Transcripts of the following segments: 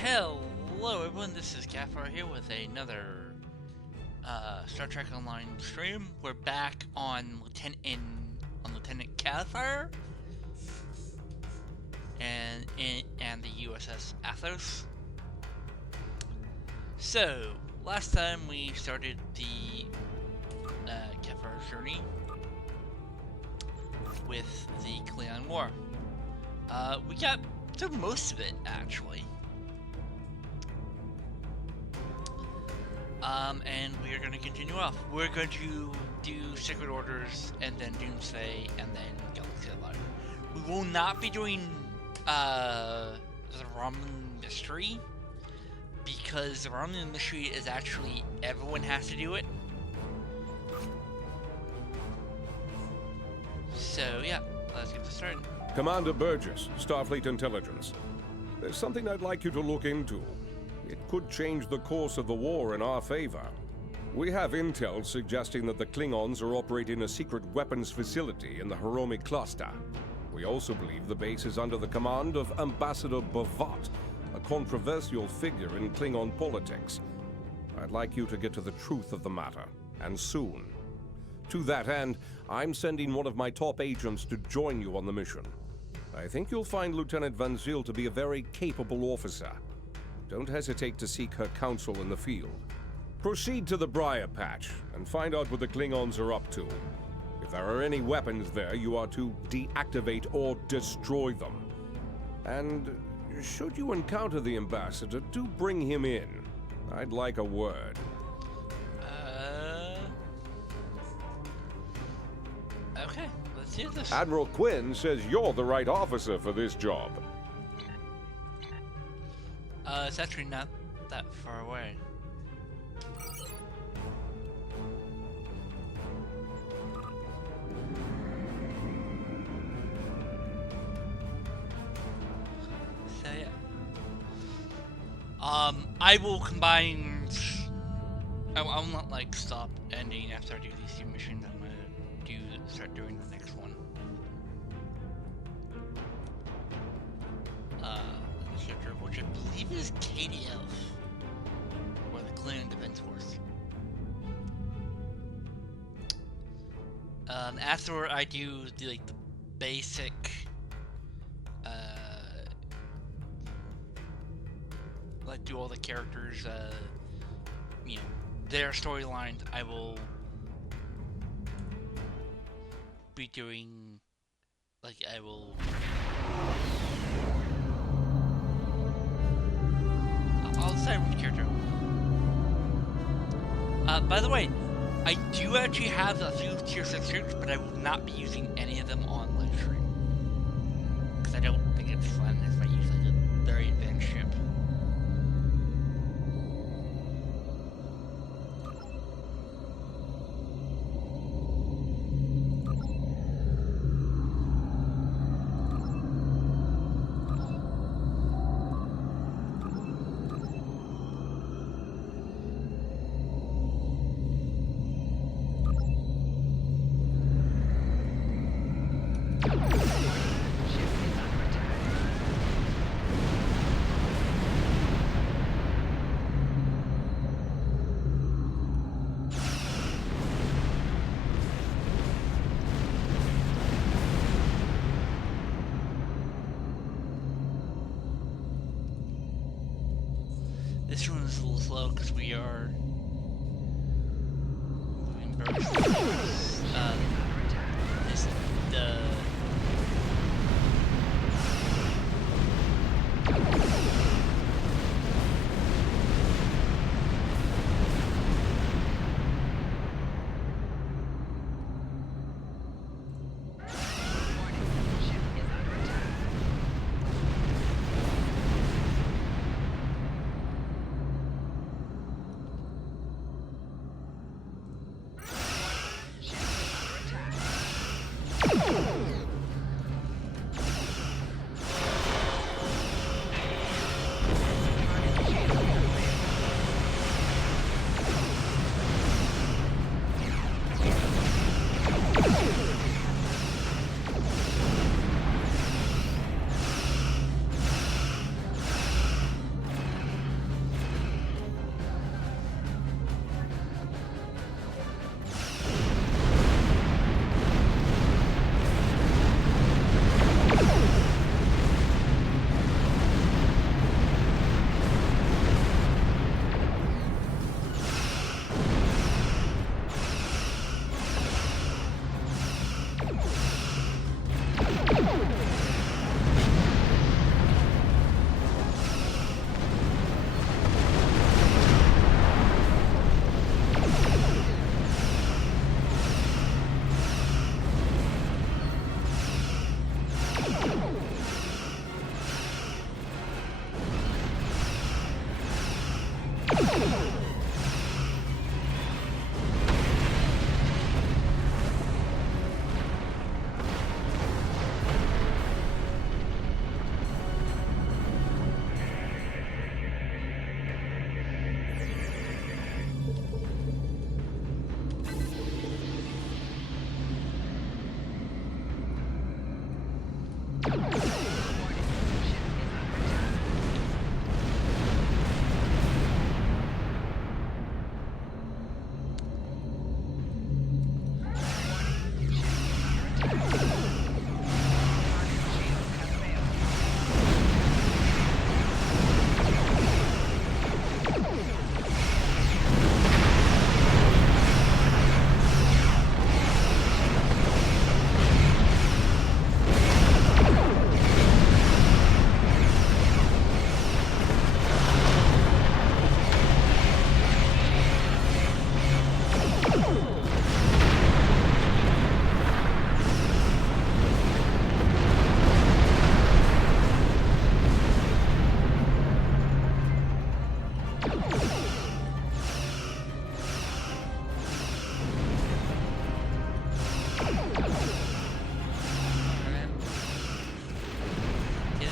Hello everyone, this is Kavfire here with another Star Trek Online stream. We're back on Lieutenant Kavfire and the USS Athos. So last time we started the Kavfire's journey with the Klingon War. We got through most of it actually. And we are going to continue off. We're going to do Secret Orders, and then Doomsday, and then Galaxy Live. We will not be doing, the Romulan Mystery, because the Romulan Mystery is actually, everyone has to do it. So, yeah, let's get this started. Commander Burgess, Starfleet Intelligence. There's something I'd like you to look into. It could change the course of the war in our favor. We have intel suggesting that the Klingons are operating a secret weapons facility in the Hiromi cluster. We also believe the base is under the command of Ambassador Bavat, a controversial figure in Klingon politics. I'd like you to get to the truth of the matter, and soon. To that end, I'm sending one of my top agents to join you on the mission. I think you'll find Lieutenant Van Zyl to be a very capable officer. Don't hesitate to seek her counsel in the field. Proceed to the Briar Patch and find out what the Klingons are up to. If there are any weapons there, you are to deactivate or destroy them. And should you encounter the ambassador, do bring him in. I'd like a word. Okay, let's do this. Admiral Quinn says you're the right officer for this job. It's actually not that far away. So yeah. I will combine. I'll not like stop ending after I do these two missions. I'm gonna start doing the next one. Which I believe is KDF, or the Klingon Defense Force. After I do the basic, do all the characters, their storylines, I will be doing, I'll decide which character. By the way, I do actually have a few tier 6 troops, but I will not be using any of them on live stream. Because I don't think it's fun if I use a very advanced ship. This one is a little slow because we are moving very slowly.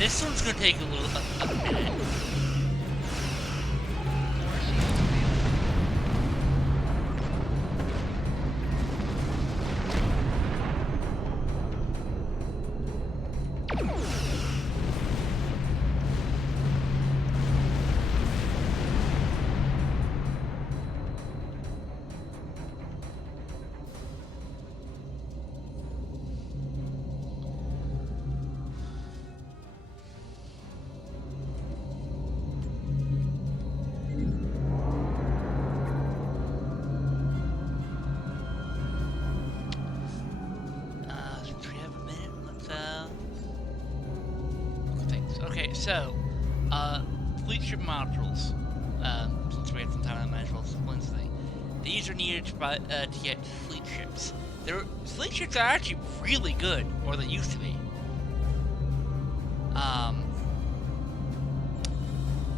this one's gonna take a minute. So, fleet ship modules. Since we have some time, I might as well explain something. These are needed to get fleet ships. Fleet ships are actually really good, or they used to be.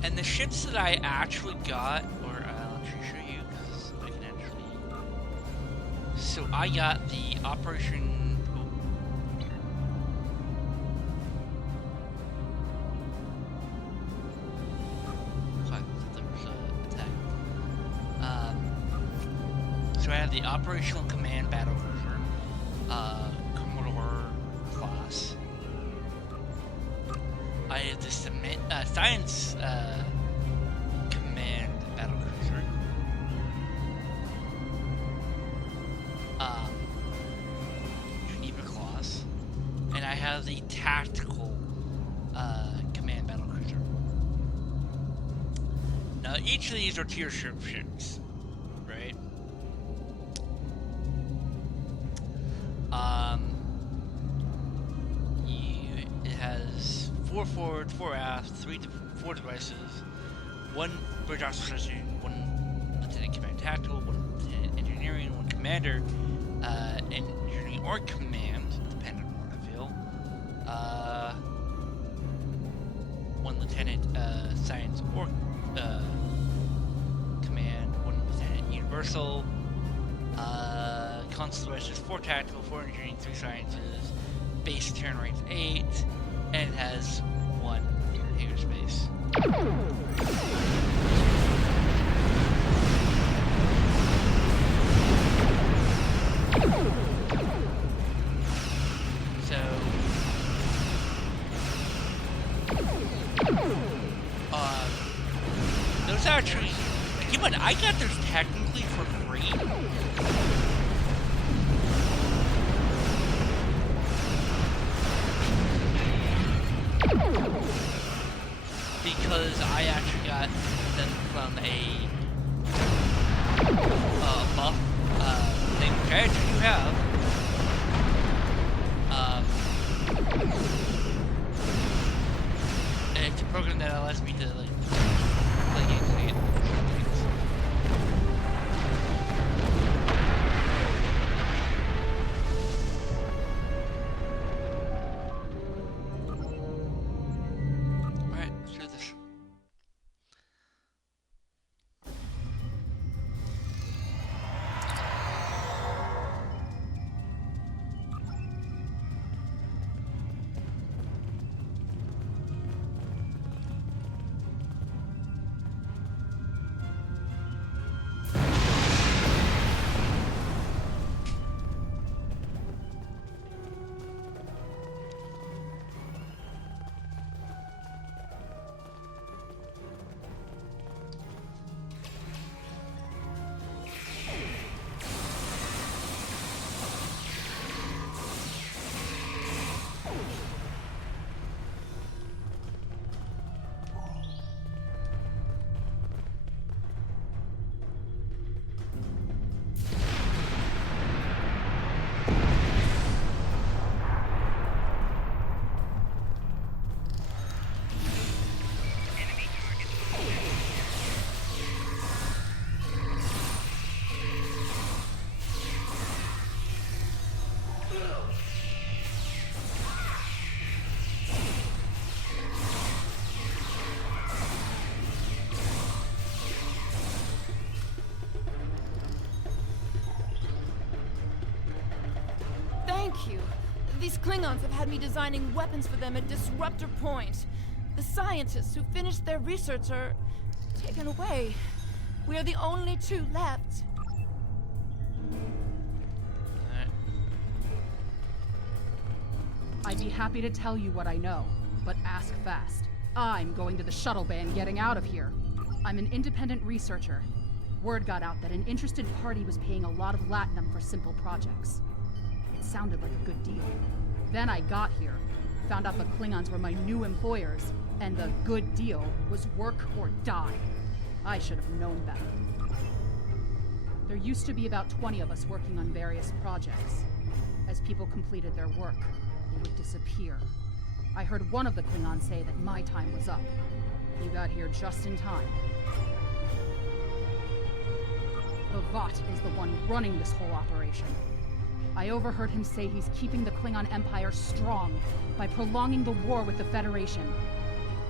And the ships that I actually got, or I'll actually show you, because I can actually... So I got the Operation... So I have the Operational Command Battlecruiser, Commodore class. I have the Science Command Battlecruiser. Geneva class. And I have the Tactical Command Battlecruiser. Now each of these are tier ships. Right? It has 4 forward, 4 aft, 4 devices, 1 bridge officer, 1 lieutenant command tactical, 1 lieutenant engineering, 1 commander engineering or command, depending on what I feel. 1 lieutenant science or command, 1 lieutenant universal. Console devices, 4 tactical, 4 engineering, 3 sciences, base turn rates 8, and it has 1 hangar space. So, those actually, keep in mind, I got those technically for free. Because I actually got them from a buff thing, which I actually do have. And it's a program that allows me to like play games and get things. Alright, let's do this. These Klingons have had me designing weapons for them at Disruptor Point. The scientists who finished their research are taken away. We are the only two left. I'd be happy to tell you what I know, but ask fast. I'm going to the shuttle bay and getting out of here. I'm an independent researcher. Word got out that an interested party was paying a lot of latinum for simple projects. It sounded like a good deal. Then I got here, found out the Klingons were my new employers, and the good deal was work or die. I should have known better. There used to be about 20 of us working on various projects. As people completed their work, they would disappear. I heard one of the Klingons say that my time was up. You got here just in time. Bavat is the one running this whole operation. I overheard him say he's keeping the Klingon Empire strong by prolonging the war with the Federation.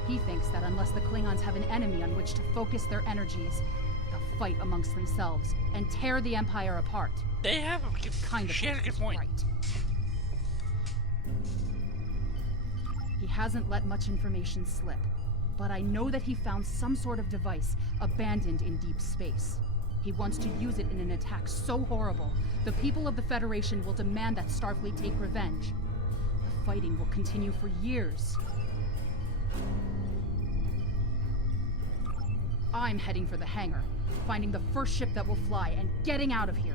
He thinks that unless the Klingons have an enemy on which to focus their energies, they'll fight amongst themselves and tear the Empire apart. They have a good, Kind of she had a good point. right. He hasn't let much information slip, but I know that he found some sort of device abandoned in deep space. He wants to use it in an attack so horrible, the people of the Federation will demand that Starfleet take revenge. The fighting will continue for years. I'm heading for the hangar, finding the first ship that will fly, and getting out of here.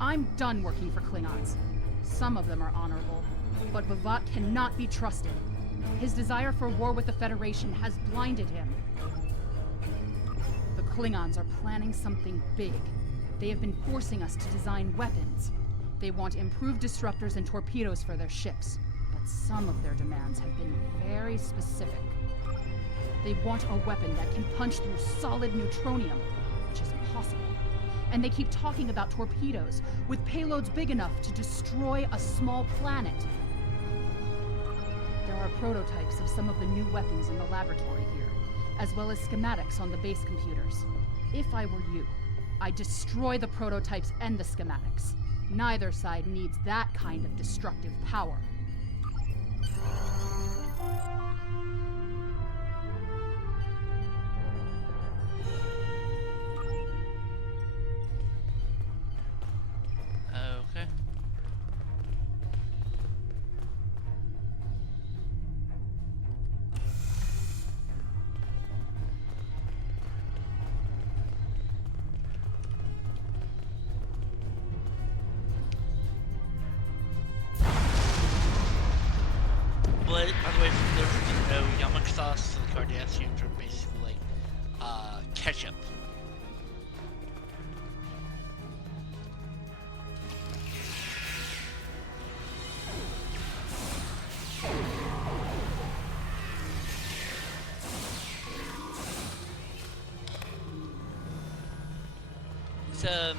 I'm done working for Klingons. Some of them are honorable, but Bavat cannot be trusted. His desire for war with the Federation has blinded him. The Klingons are planning something big. They have been forcing us to design weapons. They want improved disruptors and torpedoes for their ships, but some of their demands have been very specific. They want a weapon that can punch through solid neutronium, which is impossible. And they keep talking about torpedoes with payloads big enough to destroy a small planet. There are prototypes of some of the new weapons in the laboratory here, as well as schematics on the base computers. If I were you, I'd destroy the prototypes and the schematics. Neither side needs that kind of destructive power. Okay. But by the way, for those who didn't know, yamak sauce and Cardassians are basically like ketchup. It's yeah,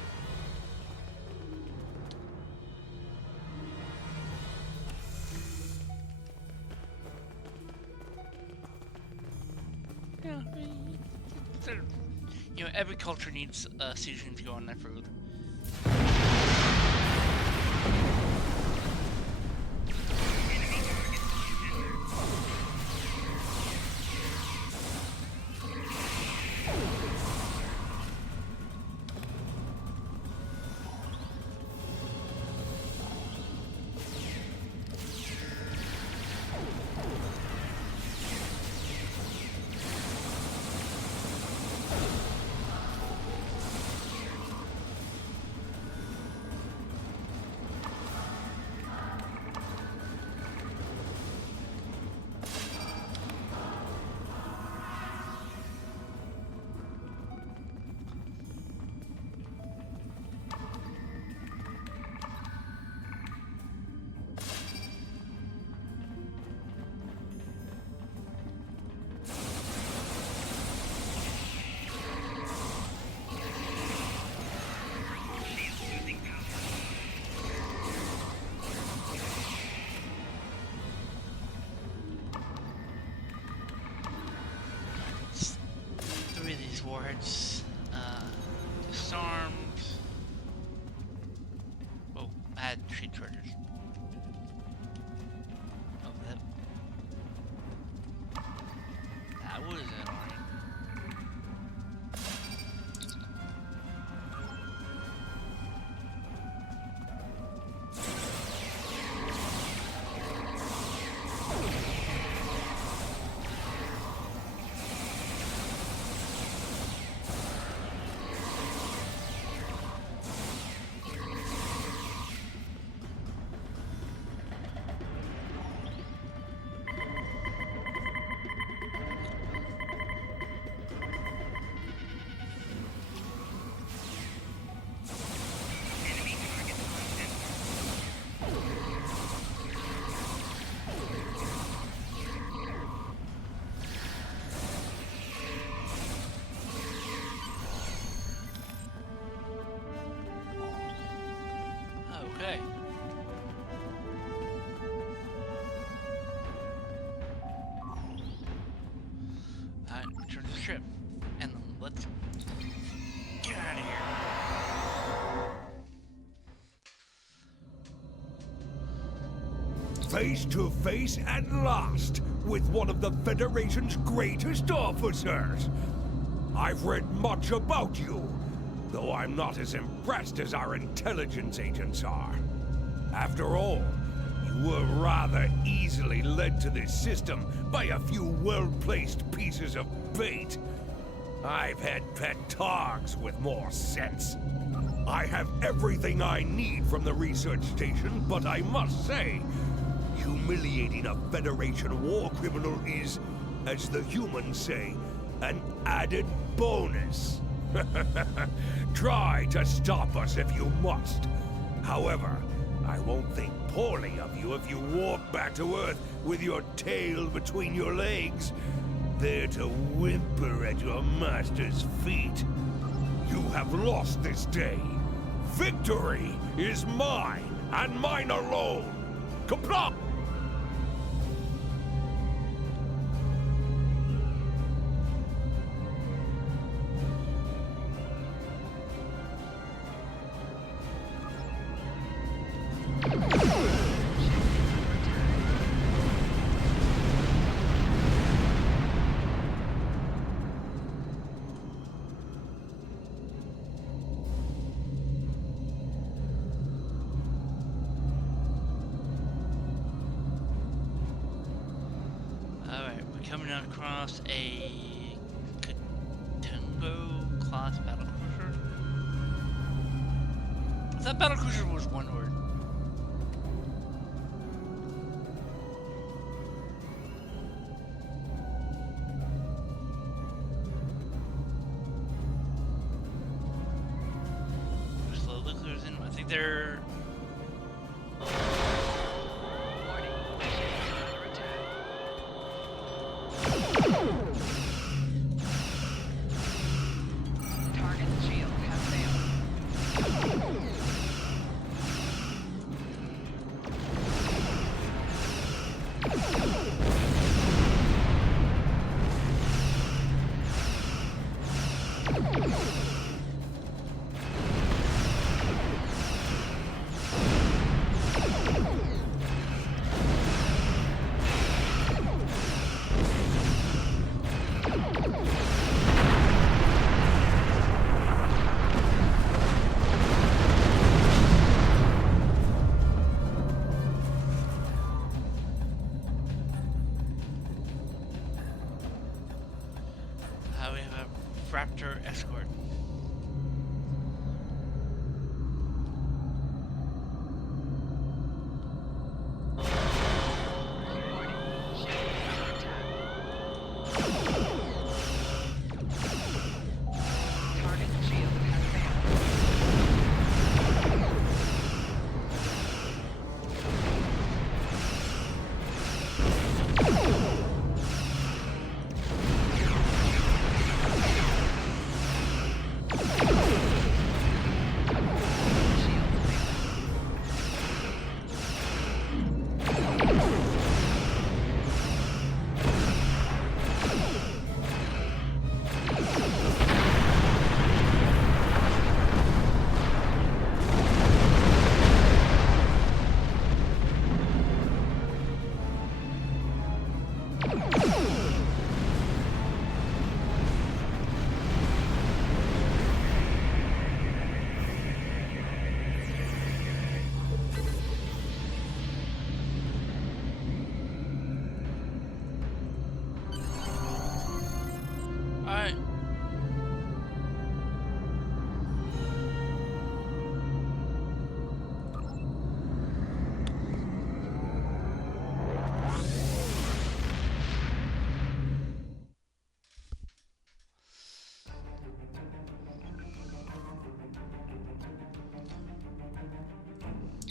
you know, every culture needs seasoning to go on their food. Warheads, disarmed. Oh, I had 3 charges. What is that, Arnie? Okay. Alright, return to the ship. And let's get out of here. Face to face at last with one of the Federation's greatest officers. I've read much about you, though I'm not as impressed as our intelligence agents are. After all, you were rather easily led to this system by a few well-placed pieces of bait. I've had pet dogs with more sense. I have everything I need from the research station, but I must say, humiliating a Federation war criminal is, as the humans say, an added bonus. Try to stop us if you must. However, I won't think poorly of you if you walk back to Earth with your tail between your legs, there to whimper at your master's feet. You have lost this day. Victory is mine, and mine alone. Comply! Coming across a Katungo class battlecruiser. I thought battlecruiser was one word. Slowly clears in. I think they're. We have a Raptor escort.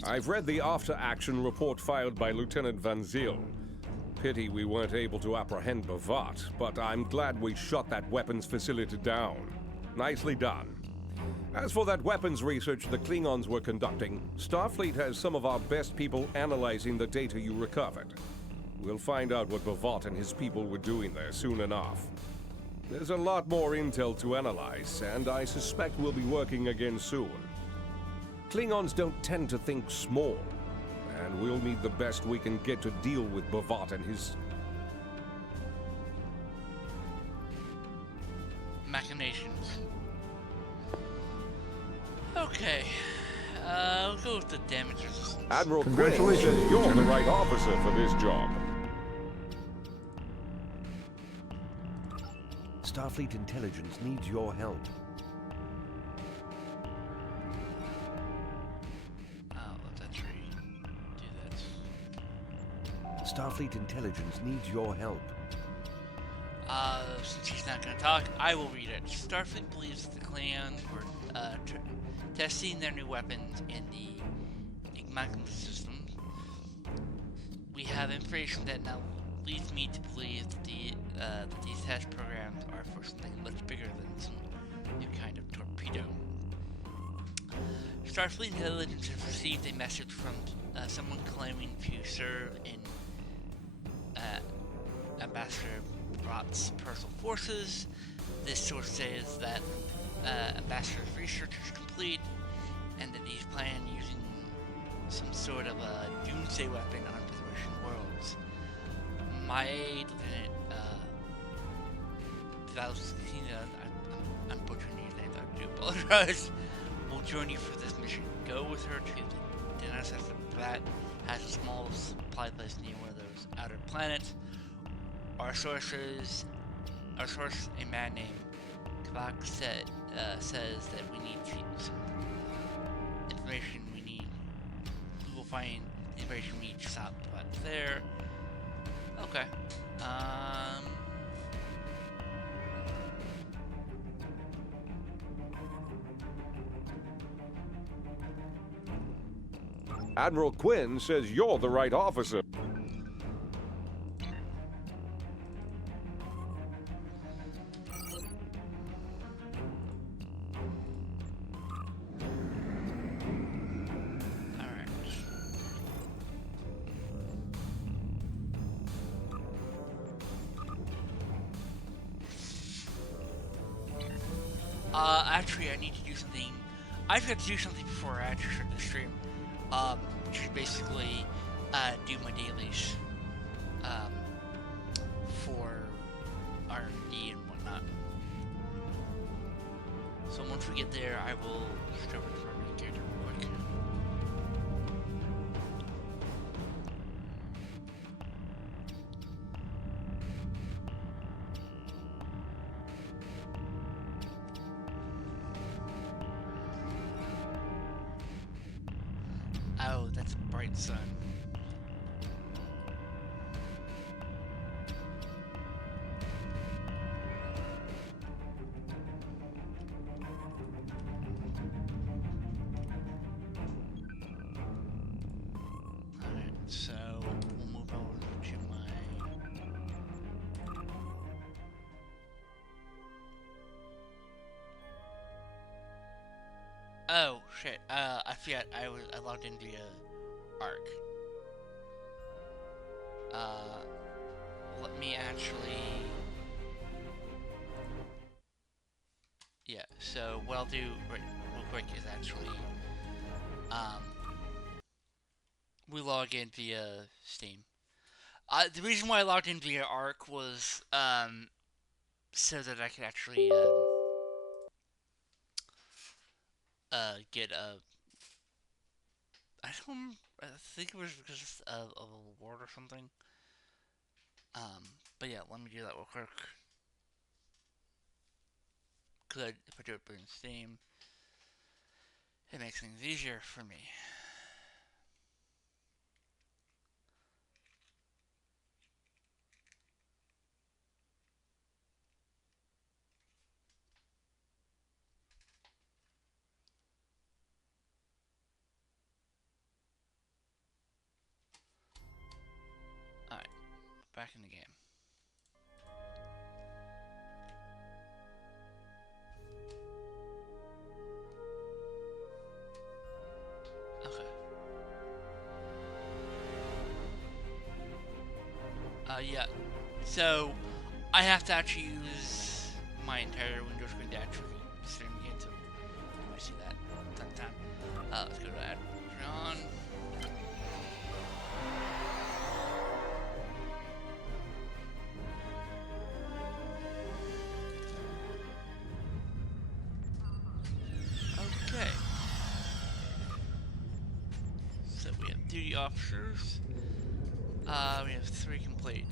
I've read the after-action report filed by Lieutenant Van Zyl. Pity we weren't able to apprehend Bavat, but I'm glad we shot that weapons facility down. Nicely done. As for that weapons research the Klingons were conducting, Starfleet has some of our best people analyzing the data you recovered. We'll find out what Bavat and his people were doing there soon enough. There's a lot more intel to analyze, and I suspect we'll be working again soon. Klingons don't tend to think small, and we'll need the best we can get to deal with Bavat and his... machinations. Okay. I'll go with the damage resistance. Admiral Quinn says you're the right officer for this job. Starfleet intelligence needs your help. I'll let that tree do that. Starfleet intelligence needs your help. Since he's not gonna talk, I will read it. Starfleet believes the Klingons were testing their new weapons in the Igmakum system. We have information that now leads me to believe that these test programs are for something much bigger than some new kind of torpedo. Starfleet intelligence has received a message from someone claiming to serve in Ambassador Brott's personal forces. This source says that Ambassador's research is complete and that he's planning on using some sort of a doomsday weapon on Federation worlds. My lieutenant, I'm butchering these names, I do apologize, will join you for this mission. Go with her to the Genesis that has a small supply place near one of those outer planets. Our source, a man named Kavfire, says that we need some information we need. We will find the information we need to stop right there. Okay. Admiral Quinn says you're the right officer. Actually, I need to do something. I've got to do something before I actually start the stream. Which is basically do my dailies for R&D and whatnot. So once we get there, I will start with my main character real quick. Oh, that's a bright sun. Alright, so we'll move over to my... Oh, shit. I forgot I logged in via Arc. Let me actually... Yeah, so what I'll do real quick is actually, we log in via Steam. The reason why I logged in via Arc was, so that I could actually, get a... I think it was because of a award or something. But yeah, let me do that real quick. Because if I do it in Steam, it makes things easier for me. back in the game. Okay. Yeah. So, I have to actually use my entire window screen to actually stream again, so you might see that sometime. Let's go to add on. Okay. So we have duty officers. We have 3 complete.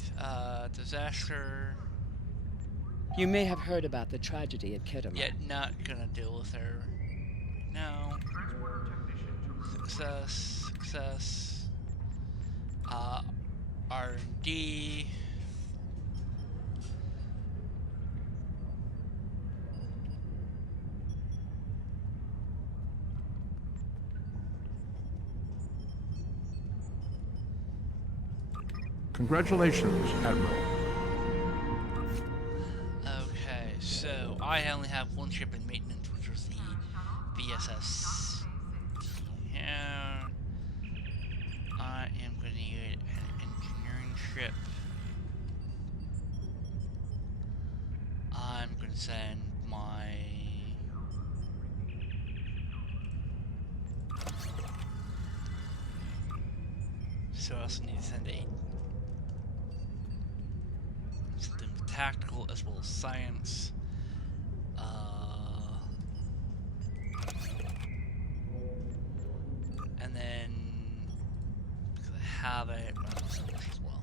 Disaster. You may have heard about the tragedy at Kittimer. Yet not gonna deal with her. No. Success. Success. R&D. Congratulations, Admiral. Okay, so I only have 1 ship in maintenance, which was the VSS. Yeah. I am going to need an engineering ship. I'm going to send my... So I also need to send something tactical as well as science. And then because I have it, but I'm also as well.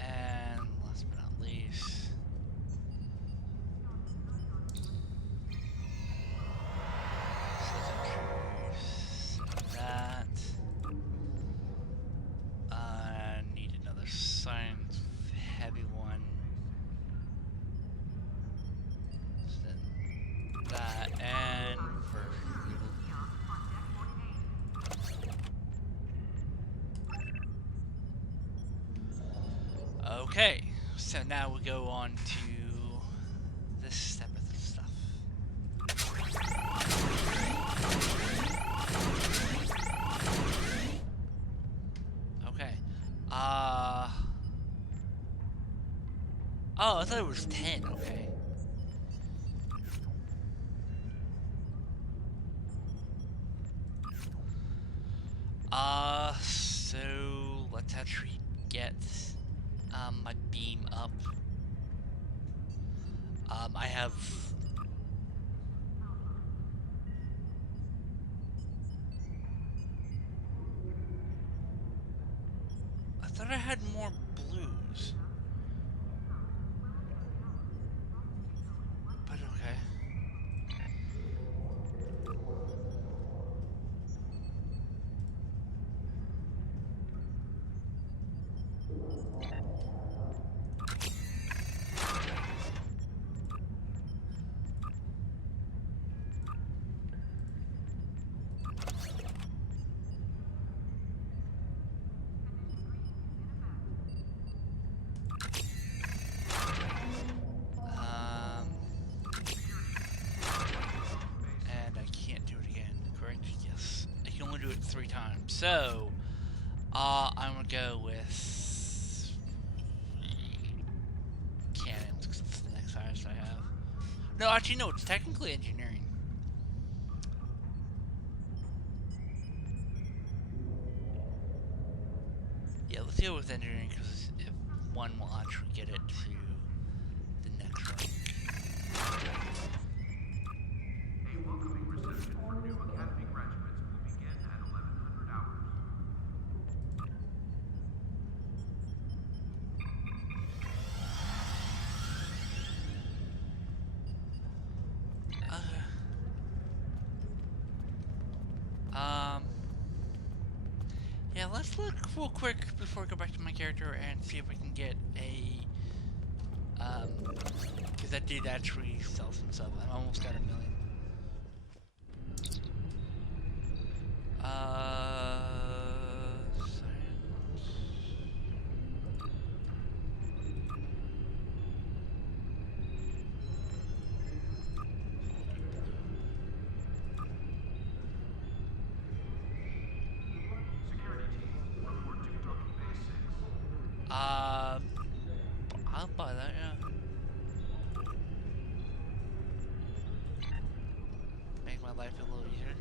And last but not least, that. I need another science heavy one. So then that and for okay, so now we go on to this step of the stuff. Okay. Oh, I thought it was 10, okay. So let's actually get my beam up. I have I thought I had more blues. But okay. And I can't do it again, correct? Yes. I can only do it 3 times. So, I'm gonna go with cannons, because it's the next highest I have. No, actually, no, it's technically engineering. Yeah, let's go with engineering, because if one will actually get it to the next rank. A welcoming reception for new Academy graduates will begin at 1100 hours. Yeah, let's look real quick before I go back to my character and see if we can get a, because that did actually sell some stuff. I almost got 1 million. Science. Security team, report to docking bay 6. I'll buy that, yeah. Make my life a little easier.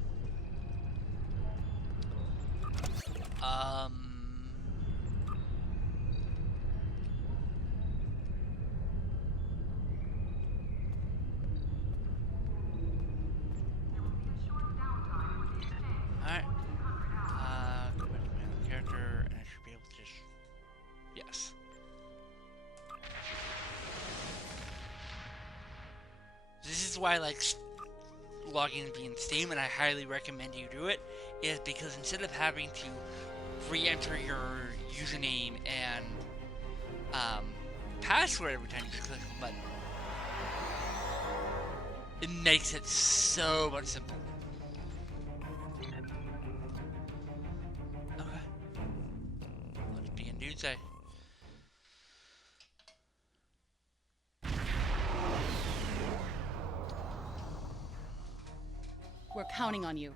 Alright. Go back to my other character, and I should be able to just... Yes. This is why I like logging in being Steam, and I highly recommend you do it, is because instead of having to re-enter your username and password every time you just click a button, it makes it so much simpler. Okay. Let's begin Doomsday. We're counting on you.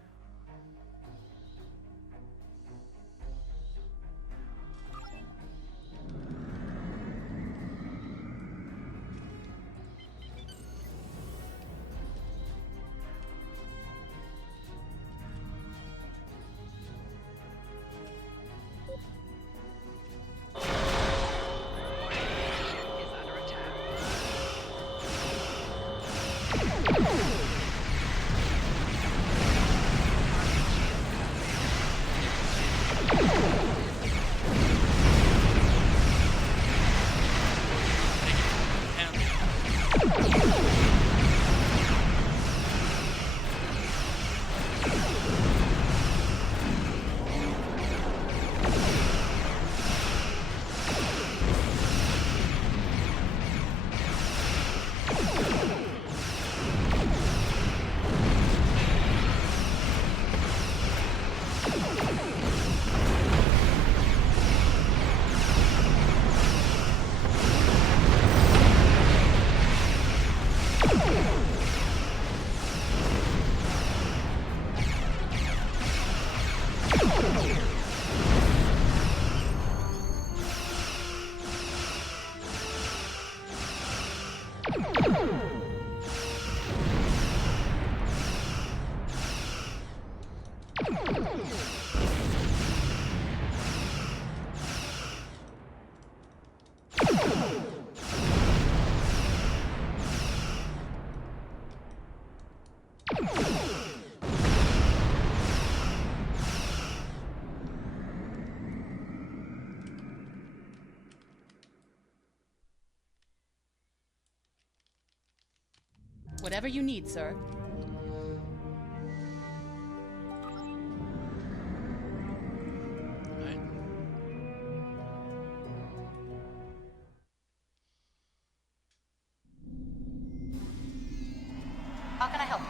Whatever you need, sir. Alright. How can I help you?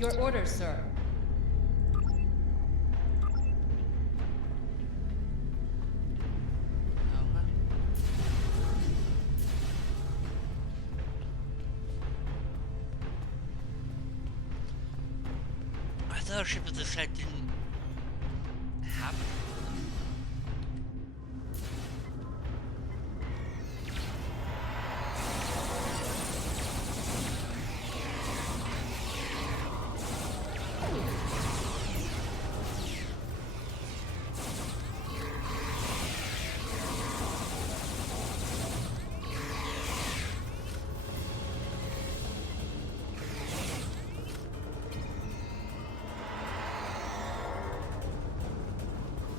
Your orders, sir. Oh. Fellowship of the Set didn't happen.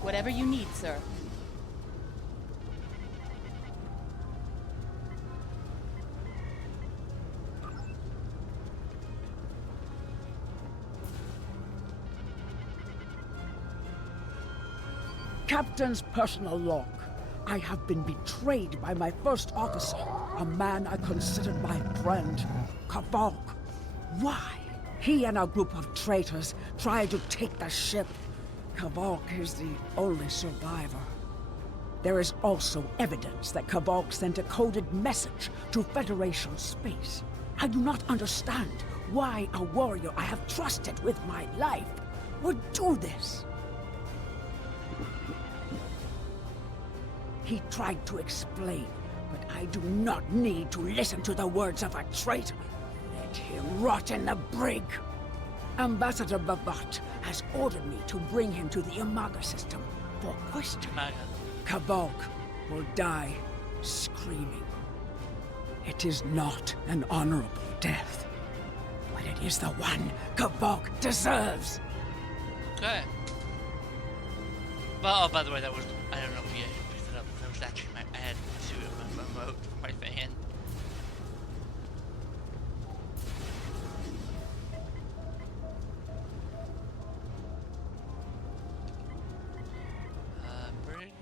Whatever you need, sir. Captain's personal log. I have been betrayed by my first officer, a man I considered my friend, Kavfire. Why? He and a group of traitors tried to take the ship. Kavfire is the only survivor. There is also evidence that Kavfire sent a coded message to Federation space. I do not understand why a warrior I have trusted with my life would do this. He tried to explain, but I do not need to listen to the words of a traitor. Let him rot in the brig. Ambassador Bavat has ordered me to bring him to the Imaga system for questioning. Kavfire will die screaming. It is not an honorable death, but it is the one Kavfire deserves. Okay. Well, oh, by the way, that was, I don't know if you picked it up, but that was actually I had to remote for my fan. Brig.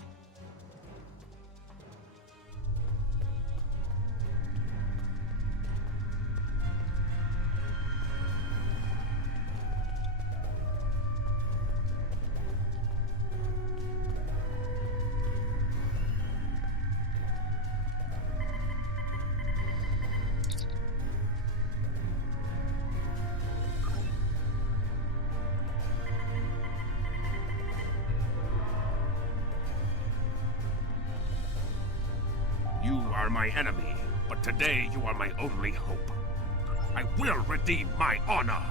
You are my enemy, but today you are my only hope. I will redeem my honor!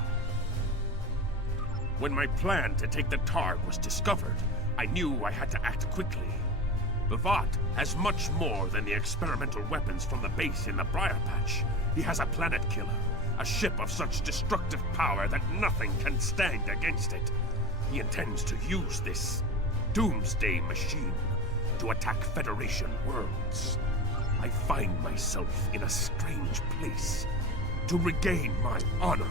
When my plan to take the Targ was discovered, I knew I had to act quickly. Bavat has much more than the experimental weapons from the base in the Briar Patch. He has a planet killer, a ship of such destructive power that nothing can stand against it. He intends to use this doomsday machine to attack Federation worlds. I find myself in a strange place. To regain my honor,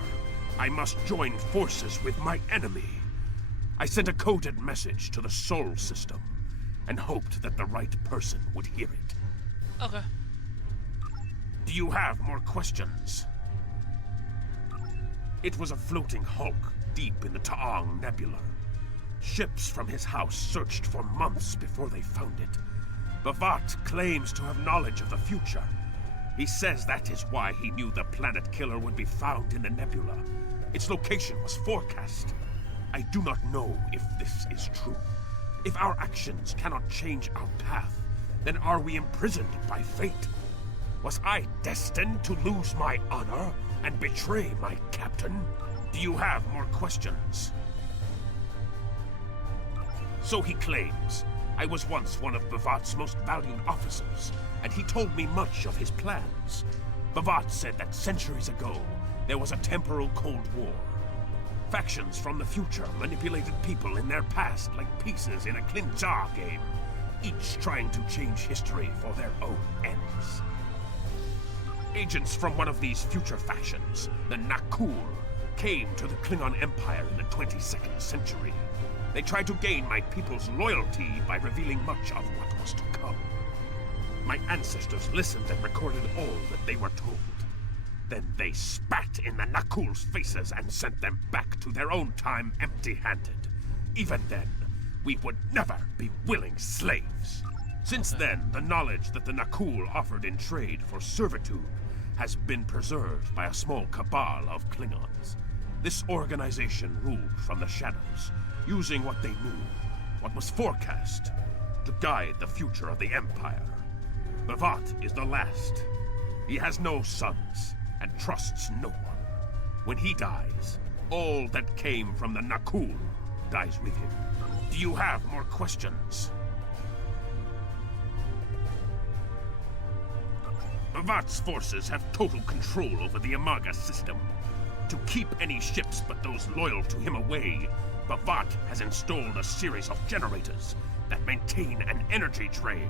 I must join forces with my enemy. I sent a coded message to the Sol system and hoped that the right person would hear it. Okay. Do you have more questions? It was a floating hulk deep in the Taang Nebula. Ships from his house searched for months before they found it. Bavat claims to have knowledge of the future. He says that is why he knew the planet killer would be found in the nebula. Its location was forecast. I do not know if this is true. If our actions cannot change our path, then are we imprisoned by fate? Was I destined to lose my honor and betray my captain? Do you have more questions? So he claims. I was once one of Bavat's most valued officers, and he told me much of his plans. Bavat said that centuries ago, there was a temporal Cold War. Factions from the future manipulated people in their past like pieces in a Klinjar game, each trying to change history for their own ends. Agents from one of these future factions, the Nakul, came to the Klingon Empire in the 22nd century. They tried to gain my people's loyalty by revealing much of what was to come. My ancestors listened and recorded all that they were told. Then they spat in the Nakul's faces and sent them back to their own time empty-handed. Even then, we would never be willing slaves. Since then, the knowledge that the Nakul offered in trade for servitude has been preserved by a small cabal of Klingons. This organization ruled from the shadows, using what they knew, what was forecast, to guide the future of the Empire. Bavat is the last. He has no sons, and trusts no one. When he dies, all that came from the Nakul dies with him. Do you have more questions? Bavat's forces have total control over the Amaga system. To keep any ships but those loyal to him away, Bavat has installed a series of generators that maintain an energy drain,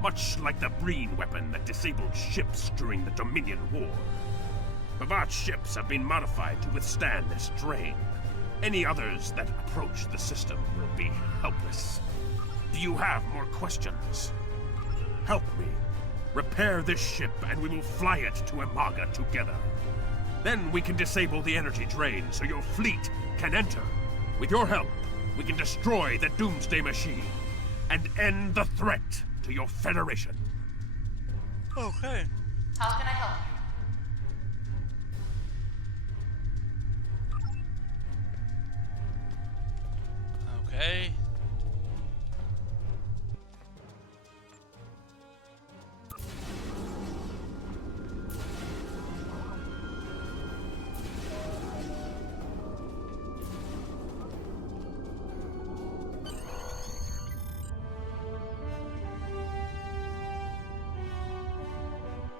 much like the Breen weapon that disabled ships during the Dominion War. Bavat's ships have been modified to withstand this drain. Any others that approach the system will be helpless. Do you have more questions? Help me. Repair this ship and we will fly it to Amaga together. Then we can disable the energy drain so your fleet can enter. With your help, we can destroy the Doomsday Machine and end the threat to your Federation. Okay. How can I help you? Okay.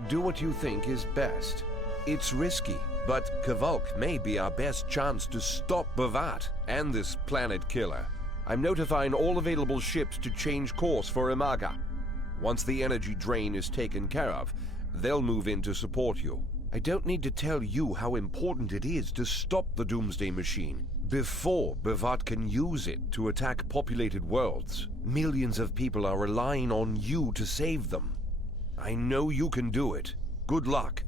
Do what you think is best. It's risky, but Kavfire may be our best chance to stop Bavat and this planet killer. I'm notifying all available ships to change course for Amaga. Once the energy drain is taken care of, they'll move in to support you. I don't need to tell you how important it is to stop the Doomsday Machine before Bavat can use it to attack populated worlds. Millions of people are relying on you to save them. I know you can do it. Good luck.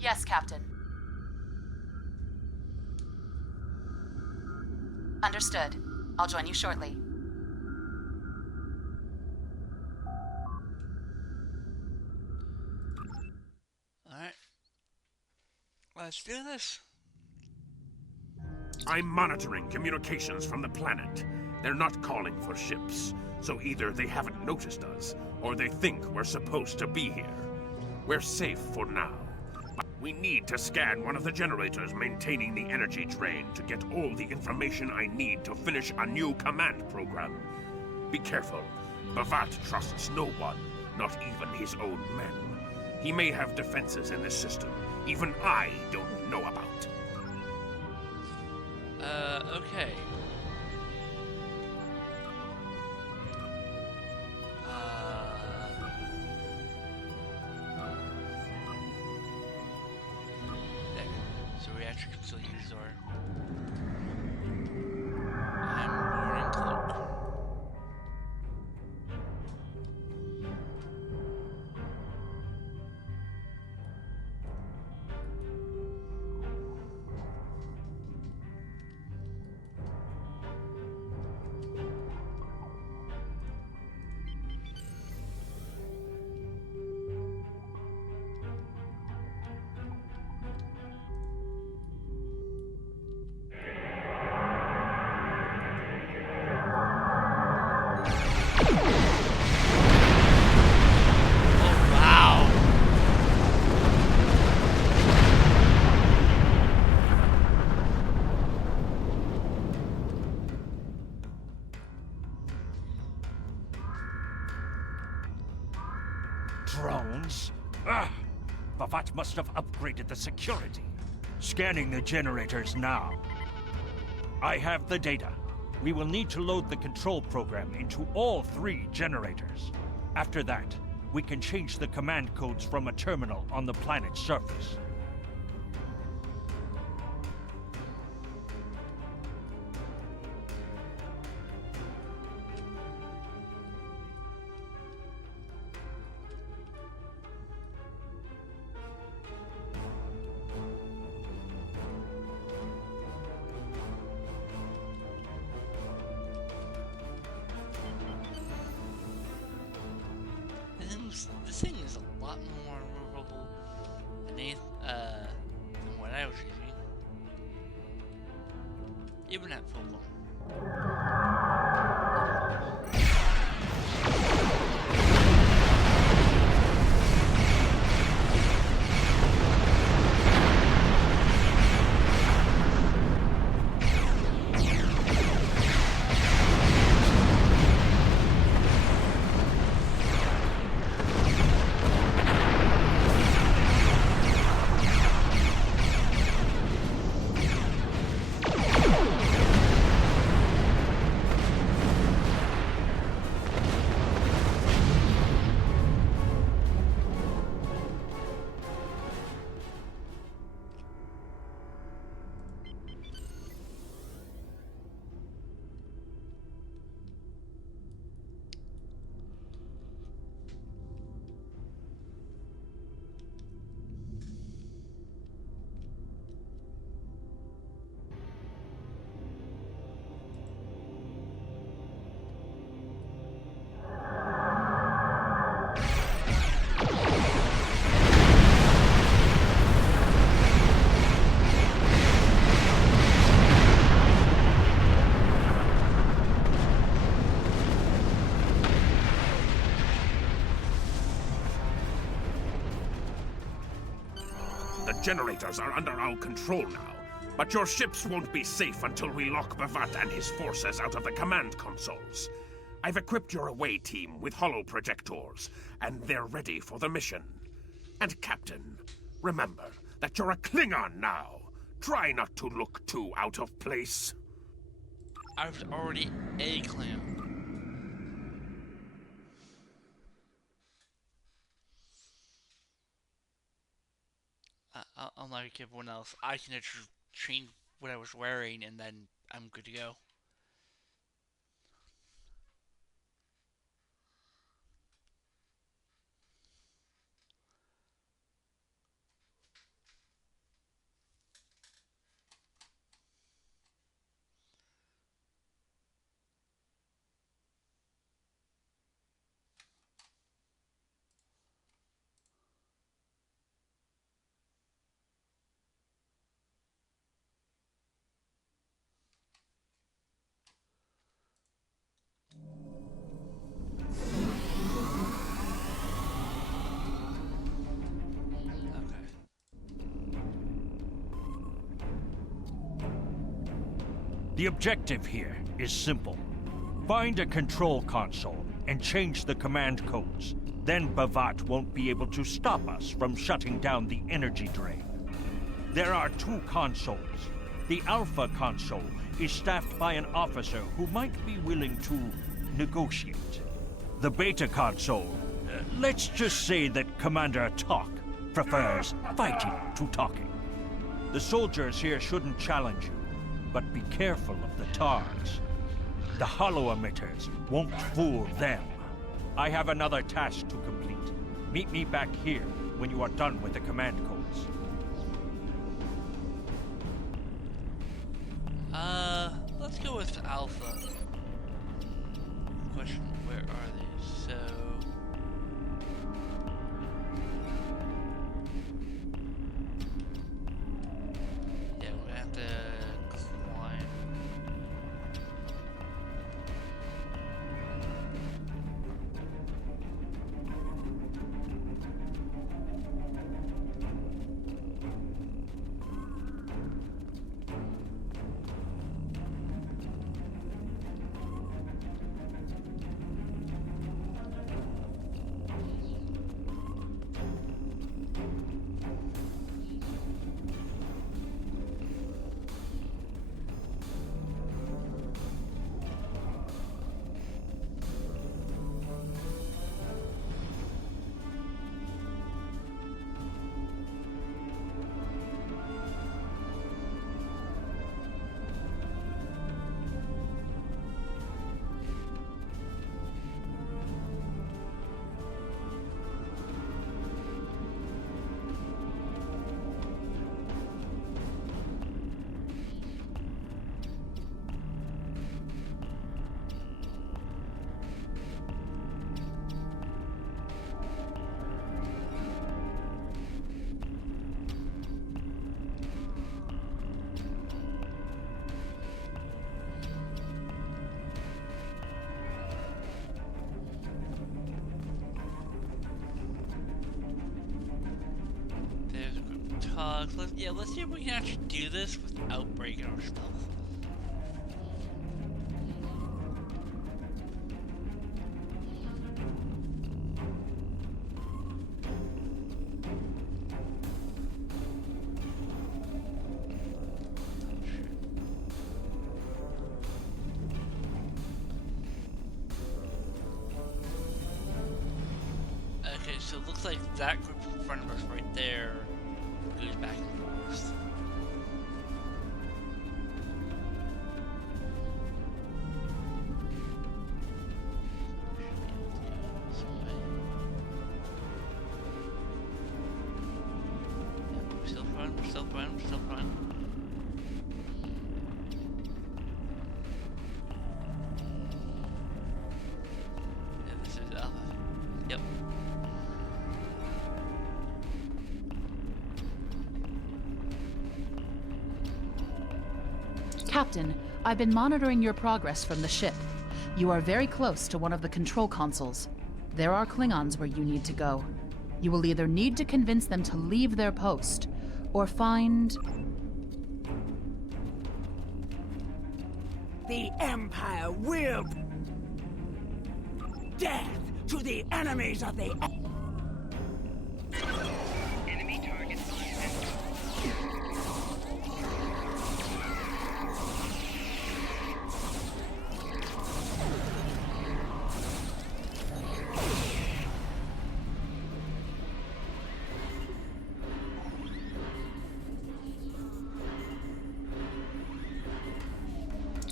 Yes, Captain. Understood. I'll join you shortly. Alright. Let's do this. I'm monitoring communications from the planet. They're not calling for ships, so either they haven't noticed us, or they think we're supposed to be here. We're safe for now. We need to scan one of the generators maintaining the energy drain to get all the information I need to finish a new command program. Be careful. Bavat trusts no one, not even his own men. He may have defenses in this system even I don't know about. Okay. There. So reactor can still use our... I'm wearing cloak. Drones? Ah! Bavat must have upgraded the security. Scanning the generators now. I have the data. We will need to load the control program into all 3 generators. After that, we can change the command codes from a terminal on the planet's surface. this thing is a lot more maneuverable than what I was using. Even at full blown. The generators are under our control now, but your ships won't be safe until we lock Bavat and his forces out of the command consoles. I've equipped your away team with holoprojectors, and they're ready for the mission. And Captain, remember that you're a Klingon now. Try not to look too out of place. I was already a Klingon. Unlike everyone else, I can just change what I was wearing and then I'm good to go. The objective here is simple. Find a control console and change the command codes. Then Bavat won't be able to stop us from shutting down the energy drain. There are 2 consoles. The Alpha console is staffed by an officer who might be willing to negotiate. The Beta console, let's just say that Commander Talk prefers fighting to talking. The soldiers here shouldn't challenge you, but be careful of the TARs. The holo emitters won't fool them. I have another task to complete. Meet me back here when you are done with the command codes. Let's go with Alpha. Question, where are they? So... yeah, we're gonna have to climb. cogs. Let's see if we can actually do this without breaking our stealth. Okay, so it looks like that group in front of us right there goes back and forth. We're still fine, we're still fine, we're still fine. Yeah, this is Alpha. Yep. Captain, I've been monitoring your progress from the ship. You are very close to one of the control consoles. There are Klingons where you need to go. You will either need to convince them to leave their post, or find... The Empire will... Death to the enemies of the... Enemy target identified.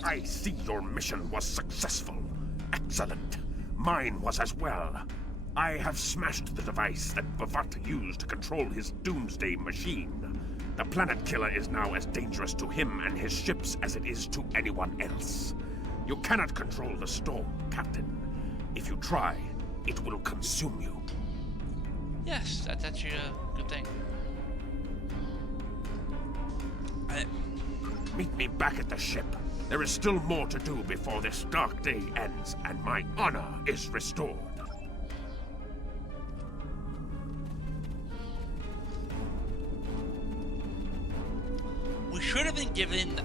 I see your mission was successful. Excellent. Mine was as well. I have smashed the device that Bavat used to control his doomsday machine. The planet killer is now as dangerous to him and his ships as it is to anyone else. You cannot control the storm, Captain. If you try, it will consume you. Yes, that's actually a good thing. Meet me back at the ship. There is still more to do before this dark day ends and my honor is restored. We should have been given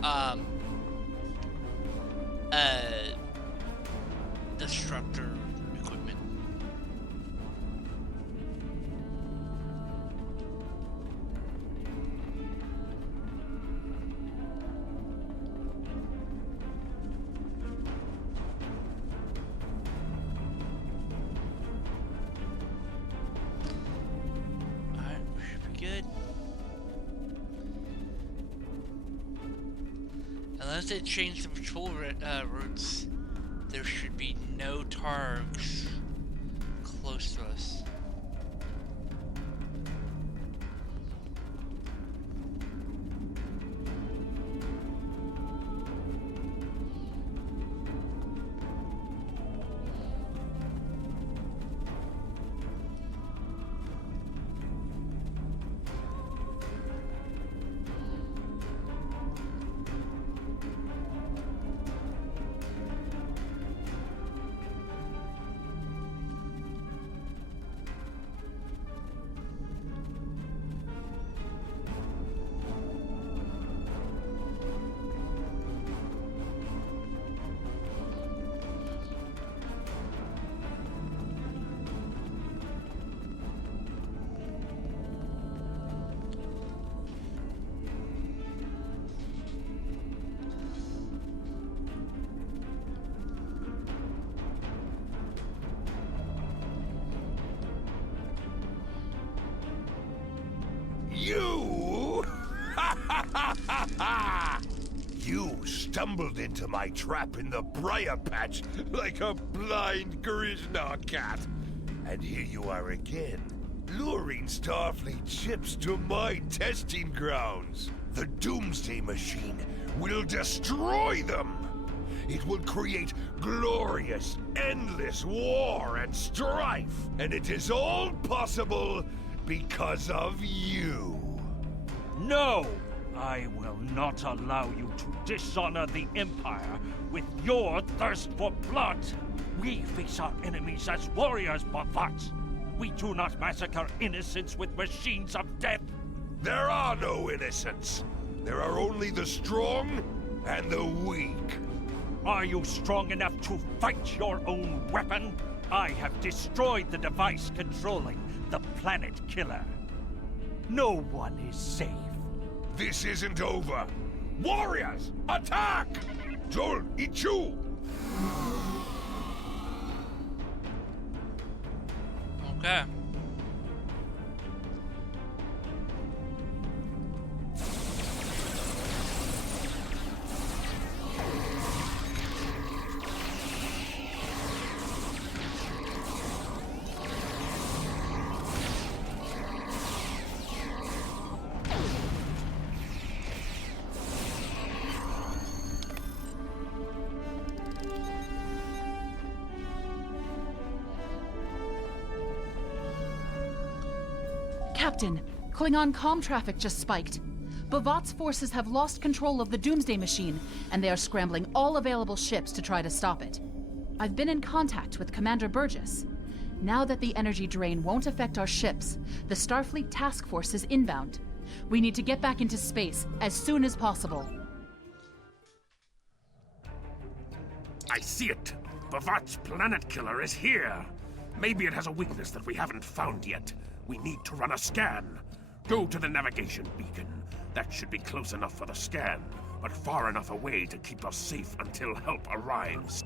disruptor equipment. Alright, we should be good. Unless they change the patrol routes, there should be no targs close to us. You? You stumbled into my trap in the briar patch like a blind Grizna cat. And here you are again, luring Starfleet ships to my testing grounds. The Doomsday Machine will destroy them. It will create glorious, endless war and strife. And it is all possible because of you. No! I will not allow you to dishonor the Empire with your thirst for blood! We face our enemies as warriors, Bavat! We do not massacre innocents with machines of death! There are no innocents. There are only the strong and the weak. Are you strong enough to fight your own weapon? I have destroyed the device controlling the planet killer. No one is safe. This isn't over. Warriors, attack! Joel, Ichu! Okay. Captain, Klingon comm traffic just spiked. Bavat's forces have lost control of the Doomsday Machine, and they are scrambling all available ships to try to stop it. I've been in contact with Commander Burgess. Now that the energy drain won't affect our ships, the Starfleet task force is inbound. We need to get back into space as soon as possible. I see it. Bavat's planet killer is here. Maybe it has a weakness that we haven't found yet. We need to run a scan. Go to the navigation beacon. That should be close enough for the scan, but far enough away to keep us safe until help arrives.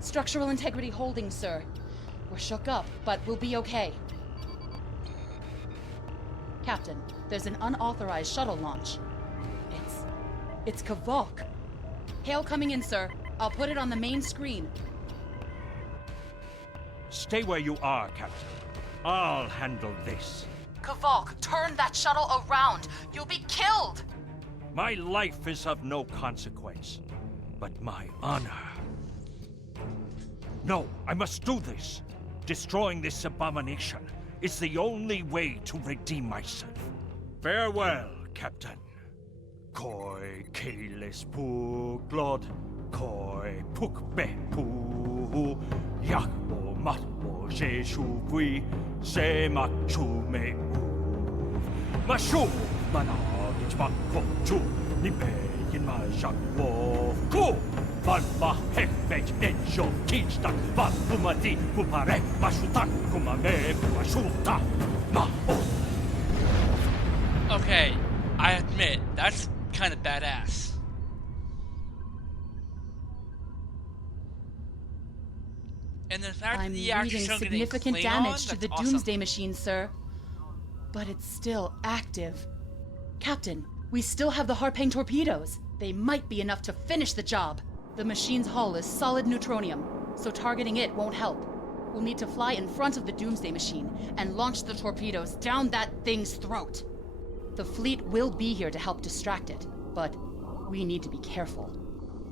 Structural integrity holding, sir. We're shook up, but we'll be okay. Captain, there's an unauthorized shuttle launch. It's Kavok. Hail coming in, sir. I'll put it on the main screen. Stay where you are, Captain. I'll handle this. Kavok, turn that shuttle around. You'll be killed! My life is of no consequence, but my honor. No, I must do this. Destroying this abomination is the only way to redeem myself. Farewell, Captain. Koi keles puklod, koi pukbe pu, yakbo matbo jeshu gui, se machu me u. Mashu managich bakko chu, nipe yin ma shakwo ku. Valva hefej enjo kichtak, valumati kupare mashutak kumame mashuta ma o. Okay, I admit, that's kind of badass. And the fact I'm that you actually reading showed getting significant Klingon, damage to that's the awesome. Doomsday Machine, sir. But it's still active. Captain, we still have the Harpang torpedoes. They might be enough to finish the job. The machine's hull is solid neutronium, so targeting it won't help. We'll need to fly in front of the Doomsday Machine and launch the torpedoes down that thing's throat. The fleet will be here to help distract it, but we need to be careful.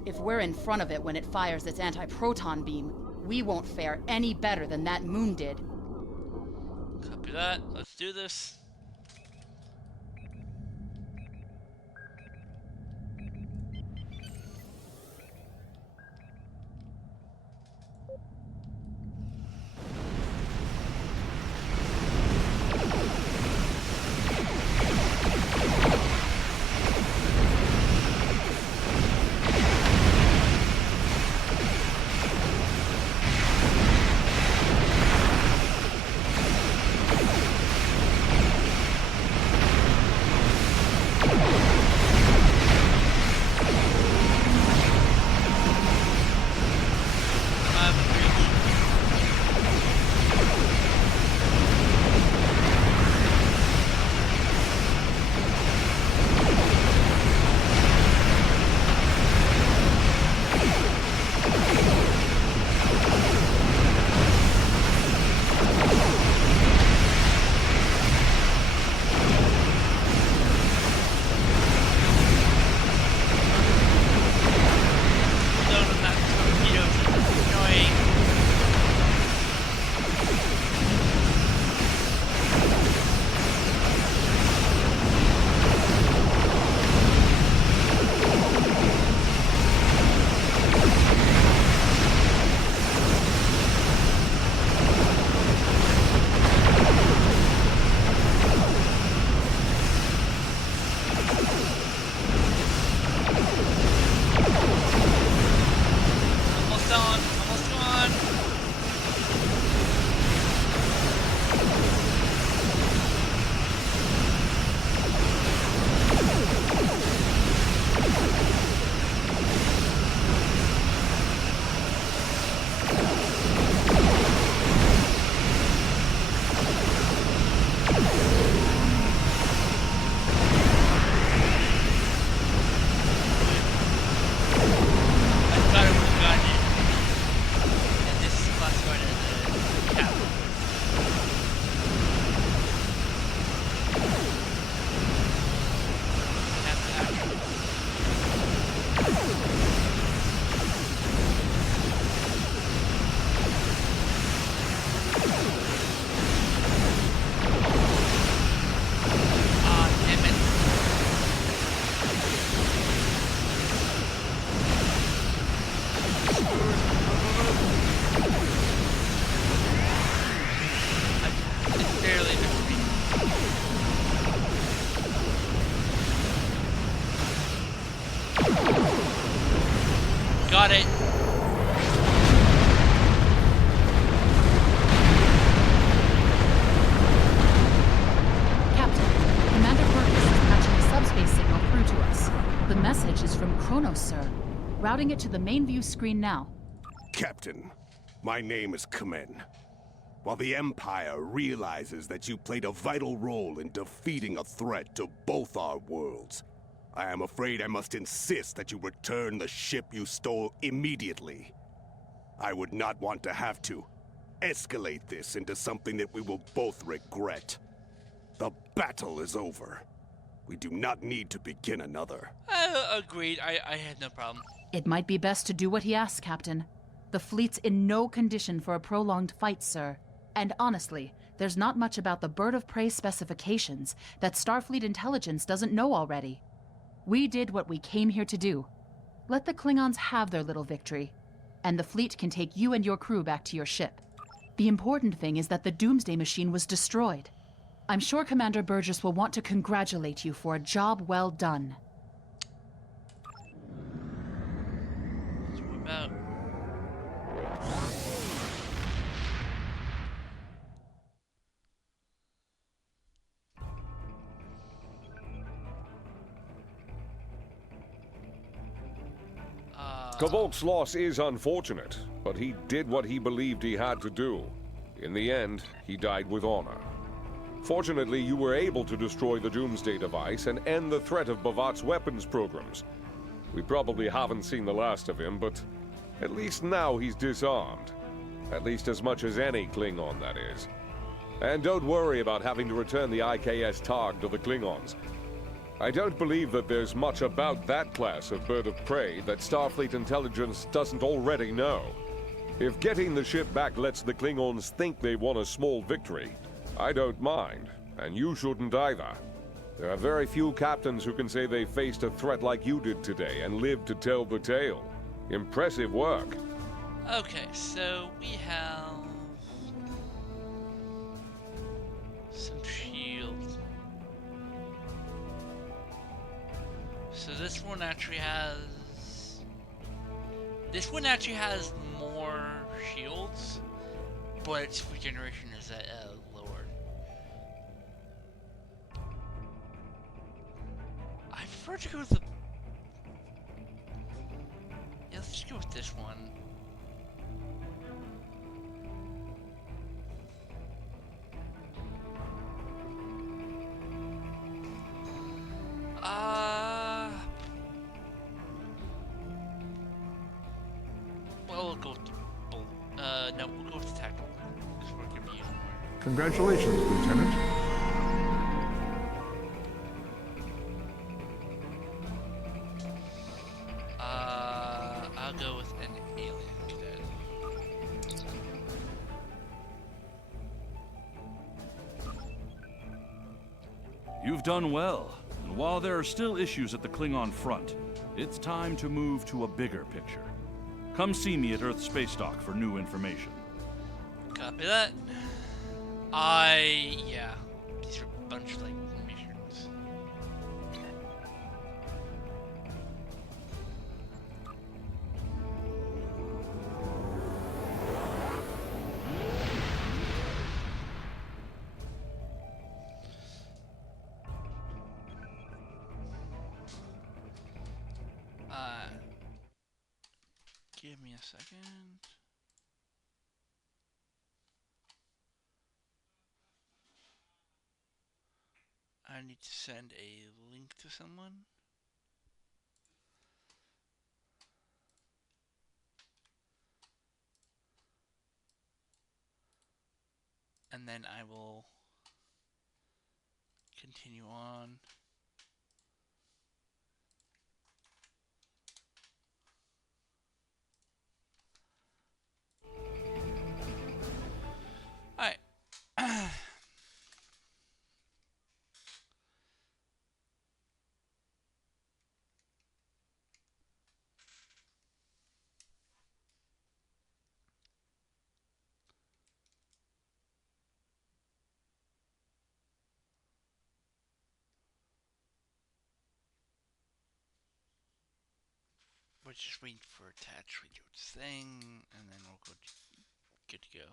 If we're in front of it when it fires its anti-proton beam, we won't fare any better than that moon did. Copy that. Let's do this. message is from Kronos, sir. Routing it to the main view screen now. Captain, my name is Kamen. While the Empire realizes that you played a vital role in defeating a threat to both our worlds, I am afraid I must insist that you return the ship you stole immediately. I would not want to have to escalate this into something that we will both regret. The battle is over. We do not need to begin another. Agreed. I had no problem. It might be best to do what he asks, Captain. The fleet's in no condition for a prolonged fight, sir. And honestly, there's not much about the bird of prey specifications that Starfleet intelligence doesn't know already. We did what we came here to do. Let the Klingons have their little victory, and the fleet can take you and your crew back to your ship. The important thing is that the Doomsday Machine was destroyed. I'm sure Commander Burgess will want to congratulate you for a job well done. So what about? Kavok's loss is unfortunate, but he did what he believed he had to do. In the end, he died with honor. Fortunately, you were able to destroy the Doomsday device and end the threat of Bavat's weapons programs. We probably haven't seen the last of him, but at least now he's disarmed. At least as much as any Klingon, that is. And don't worry about having to return the IKS Targ to the Klingons. I don't believe that there's much about that class of bird of prey that Starfleet intelligence doesn't already know. If getting the ship back lets the Klingons think they won a small victory, I don't mind, and you shouldn't either. There are very few captains who can say they faced a threat like you did today and lived to tell the tale. Impressive work. Okay, so we have some shields. So this one actually has more shields, but its regeneration is lower. I prefer to go with the. Yeah, let's just go with this one. Well, we'll go with no, we'll go with the tactical, because we're gonna be using more. Congratulations, Lieutenant. I'll go with an alien cadet. You've done well, and while there are still issues at the Klingon front, it's time to move to a bigger picture. Come see me at Earth Space Dock for new information. Copy that. Yeah. These are a bunch of, like, missions. Give me a second. I need to send a link to someone. And then I will continue on. Alright. We're just waiting for it to actually do its thing, and then we'll go good to go.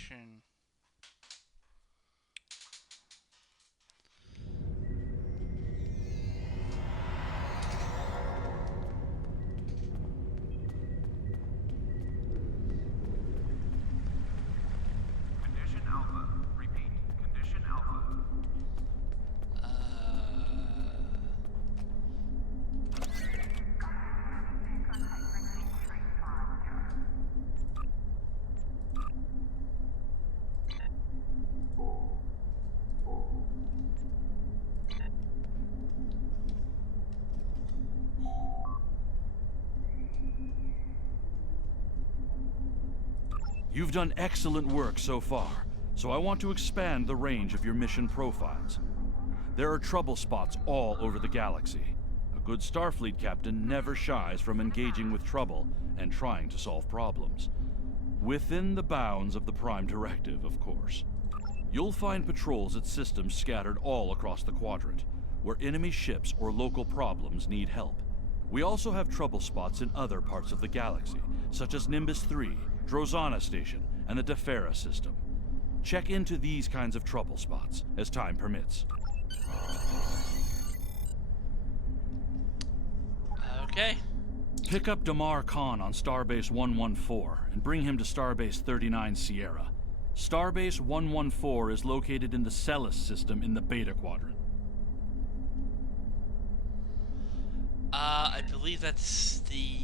mission. Condition Alpha. Repeat. Condition Alpha. You've done excellent work so far, so I want to expand the range of your mission profiles. There are trouble spots all over the galaxy. A good Starfleet captain never shies from engaging with trouble and trying to solve problems. Within the bounds of the Prime Directive, of course. You'll find patrols at systems scattered all across the quadrant, where enemy ships or local problems need help. We also have trouble spots in other parts of the galaxy, such as Nimbus 3, Drozana Station, and the Kavfire system. Check into these kinds of trouble spots, as time permits. Okay. Pick up Damar Khan on Starbase 114 and bring him to Starbase 39 Sierra. Starbase 114 is located in the Celis system in the Beta Quadrant. I believe that's the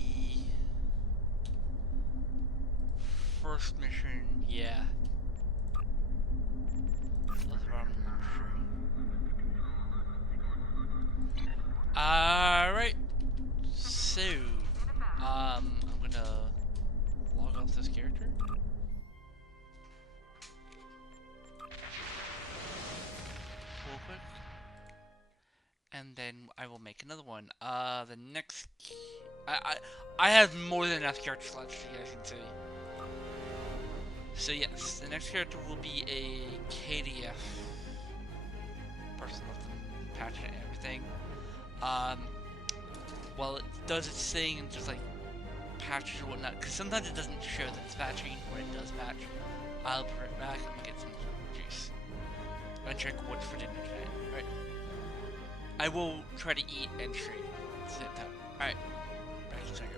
first mission, yeah. That's what I'm sure. Alright. So, I'm gonna log off this character. Real quick. And then I will make another one. The next... I have more than enough character slots, as you guys can see. So yes, the next character will be a KDF person with the patch and everything. Well, it does its thing and just like patches or whatnot, because sometimes it doesn't show that it's patching. When it does patch, I'll be right back and get some juice. I'm gonna check what's for dinner tonight. Alright. I will try to eat and stream at the same time. Alright. Back in a second.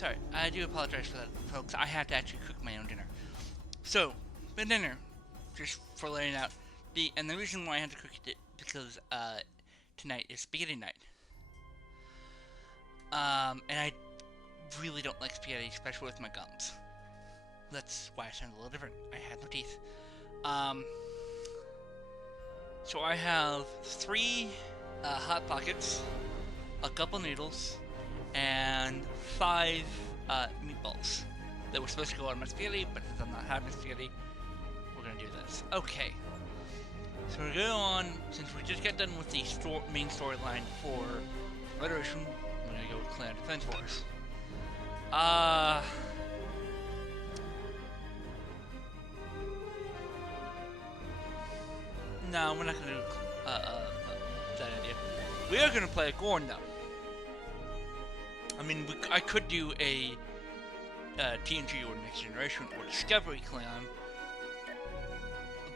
sorry. I do apologize for that, folks. I have to actually cook my own dinner. So, for dinner, just for laying out, the reason why I had to cook it because tonight is spaghetti night. And I really don't like spaghetti, especially with my gums. That's why I sound a little different. I had no teeth. So I have 3 Hot Pockets, a couple noodles, and 5 meatballs that were supposed to go on my spaghetti, but since I'm not having spaghetti, we're gonna do this. Okay. So we're going on, since we just got done with the main storyline for Federation, we're gonna go with Clan Defense Force. No, we're not gonna do that idea. We are gonna play a Gorn though. I mean, I could do a TNG or Next Generation or Discovery Clan,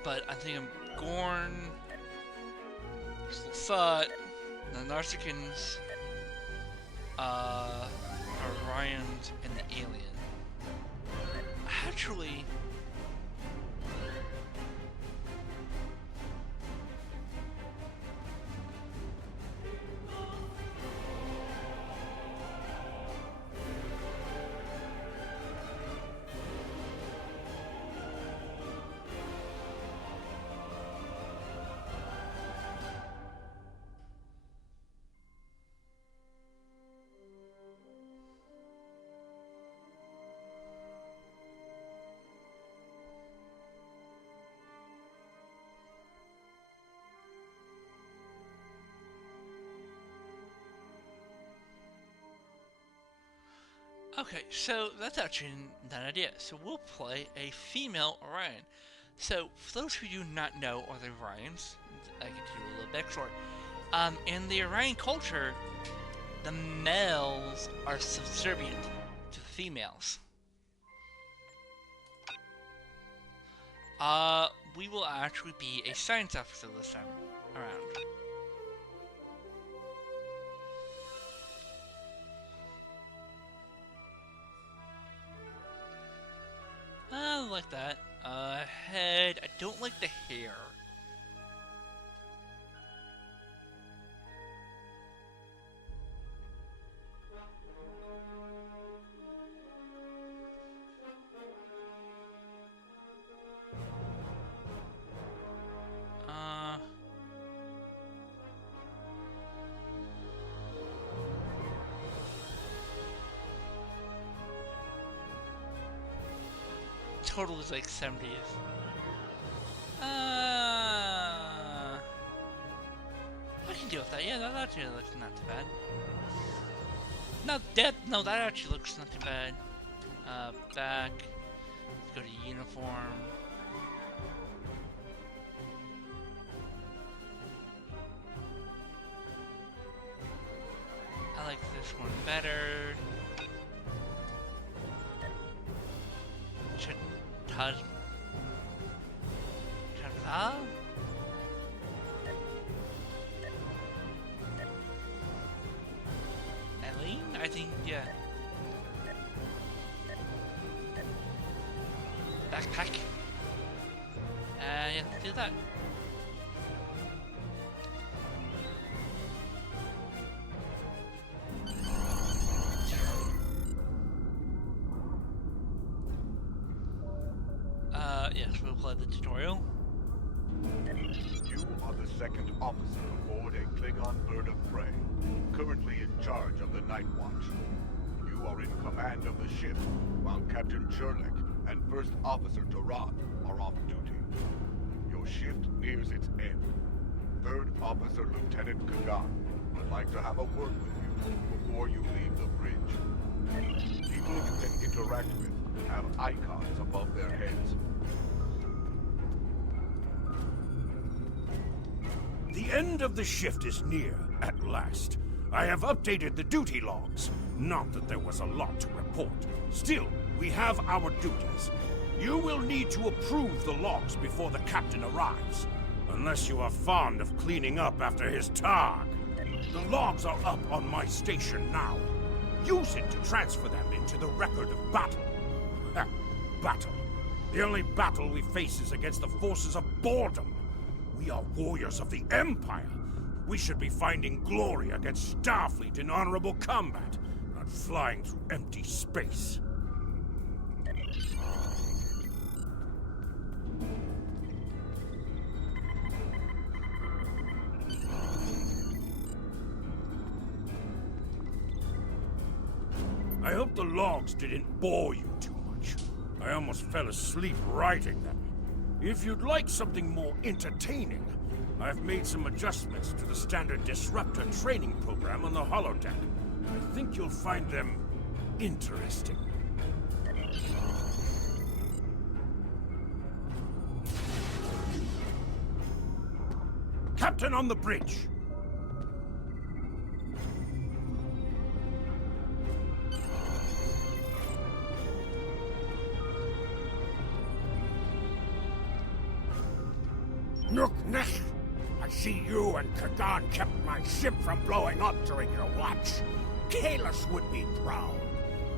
but I think I'm Gorn, Slufut, the Narsicans, Orions, and the Alien. Actually, okay, so that's actually not an idea. So we'll play a female Orion. So, for those who do not know are the Orions, I can do a little backstory. In the Orion culture, the males are subservient to the females. We will actually be a science officer this time around. I like that. Head. I don't like the hair. Total is like 70s. I can deal with that. Yeah, that actually looks not too bad. Not dead. No, that actually looks not too bad. Back. Let's go to uniform. I like this one better. Chadha? Eileen? I think, yeah. Backpack? Yeah, do that. Yes, we'll play the tutorial. You are the second officer aboard a Klingon bird of prey, currently in charge of the Night Watch. You are in command of the ship, while Captain Cherlik and First Officer Durant are off duty. Your shift nears its end. Third Officer Lieutenant Kagan would like to have a word with you before you leave the bridge. People you can interact with have icons above their heads. The end of the shift is near, at last. I have updated the duty logs. Not that there was a lot to report. Still, we have our duties. You will need to approve the logs before the captain arrives. Unless you are fond of cleaning up after his targ. The logs are up on my station now. use it to transfer them into the record of battle. Ha, battle. The only battle we face is against the forces of boredom. We are warriors of the Empire. We should be finding glory against Starfleet in honorable combat, not flying through empty space. I hope the logs didn't bore you too much. I almost fell asleep writing them. If you'd like something more entertaining, I've made some adjustments to the standard disruptor training program on the holodeck. I think you'll find them interesting. Captain on the bridge! Nook Nick! I see you and Kagan kept my ship from blowing up during your watch. Kahless would be proud.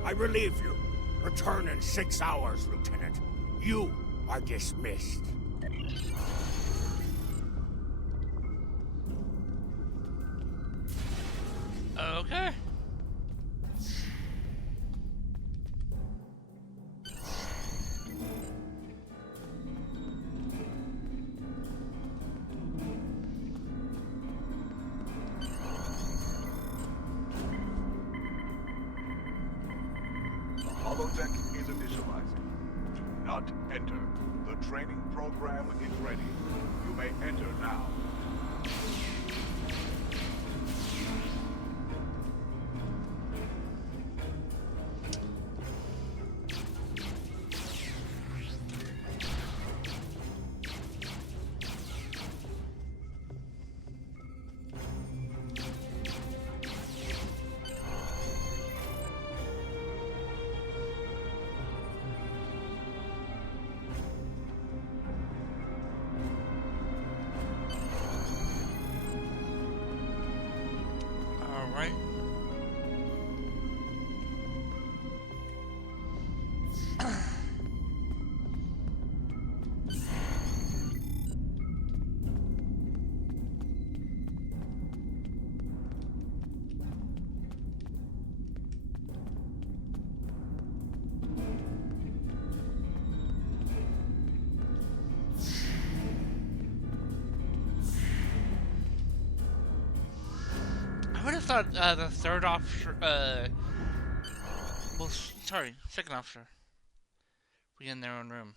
I relieve you. Return in 6 hours, Lieutenant. You are dismissed. Okay. Holodeck is initializing. Do not enter. The training program is ready. You may enter now. Right. I would have thought the third officer, well, sorry, second officer, be in their own room.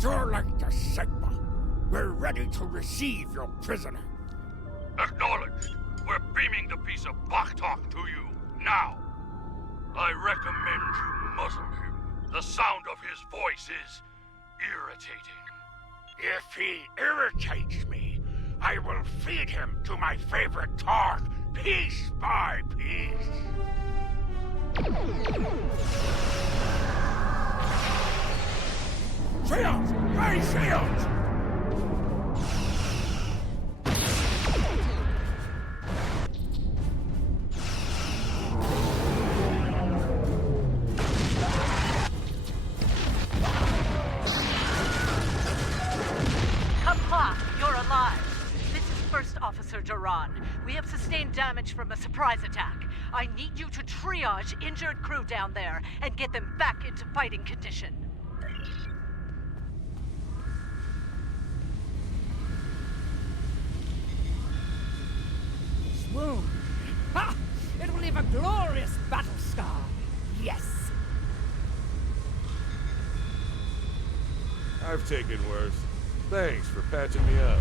You're like the Sigma. We're ready to receive your prisoner. Acknowledged. We're beaming the piece of Bach-talk to you, now. I recommend you muzzle him. The sound of his voice is irritating. If he irritates me, I will feed him to my favorite targ, piece by piece. Shields! Ray shields! Duran. We have sustained damage from a surprise attack. I need you to triage injured crew down there and get them back into fighting condition. Swoon. Ha! It will leave a glorious battle scar. Yes. I've taken worse. Thanks for patching me up.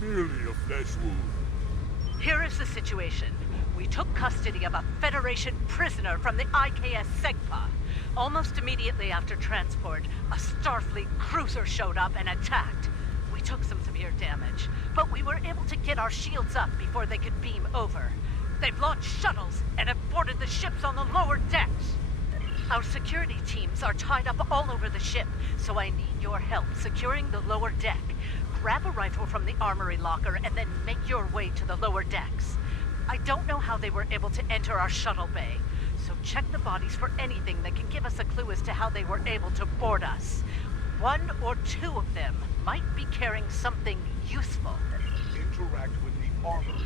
Merely a flesh wound. Here is the situation. We took custody of a Federation prisoner from the IKS Segpa. Almost immediately after transport, a Starfleet cruiser showed up and attacked. We took some severe damage, but we were able to get our shields up before they could beam over. They've launched shuttles and have boarded the ships on the lower decks. Our security teams are tied up all over the ship, so I need your help securing the lower deck. grab a rifle from the armory locker and then make your way to the lower decks. I don't know how they were able to enter our shuttle bay, so check the bodies for anything that can give us a clue as to how they were able to board us. One or two of them might be carrying something useful. Interact with the armory.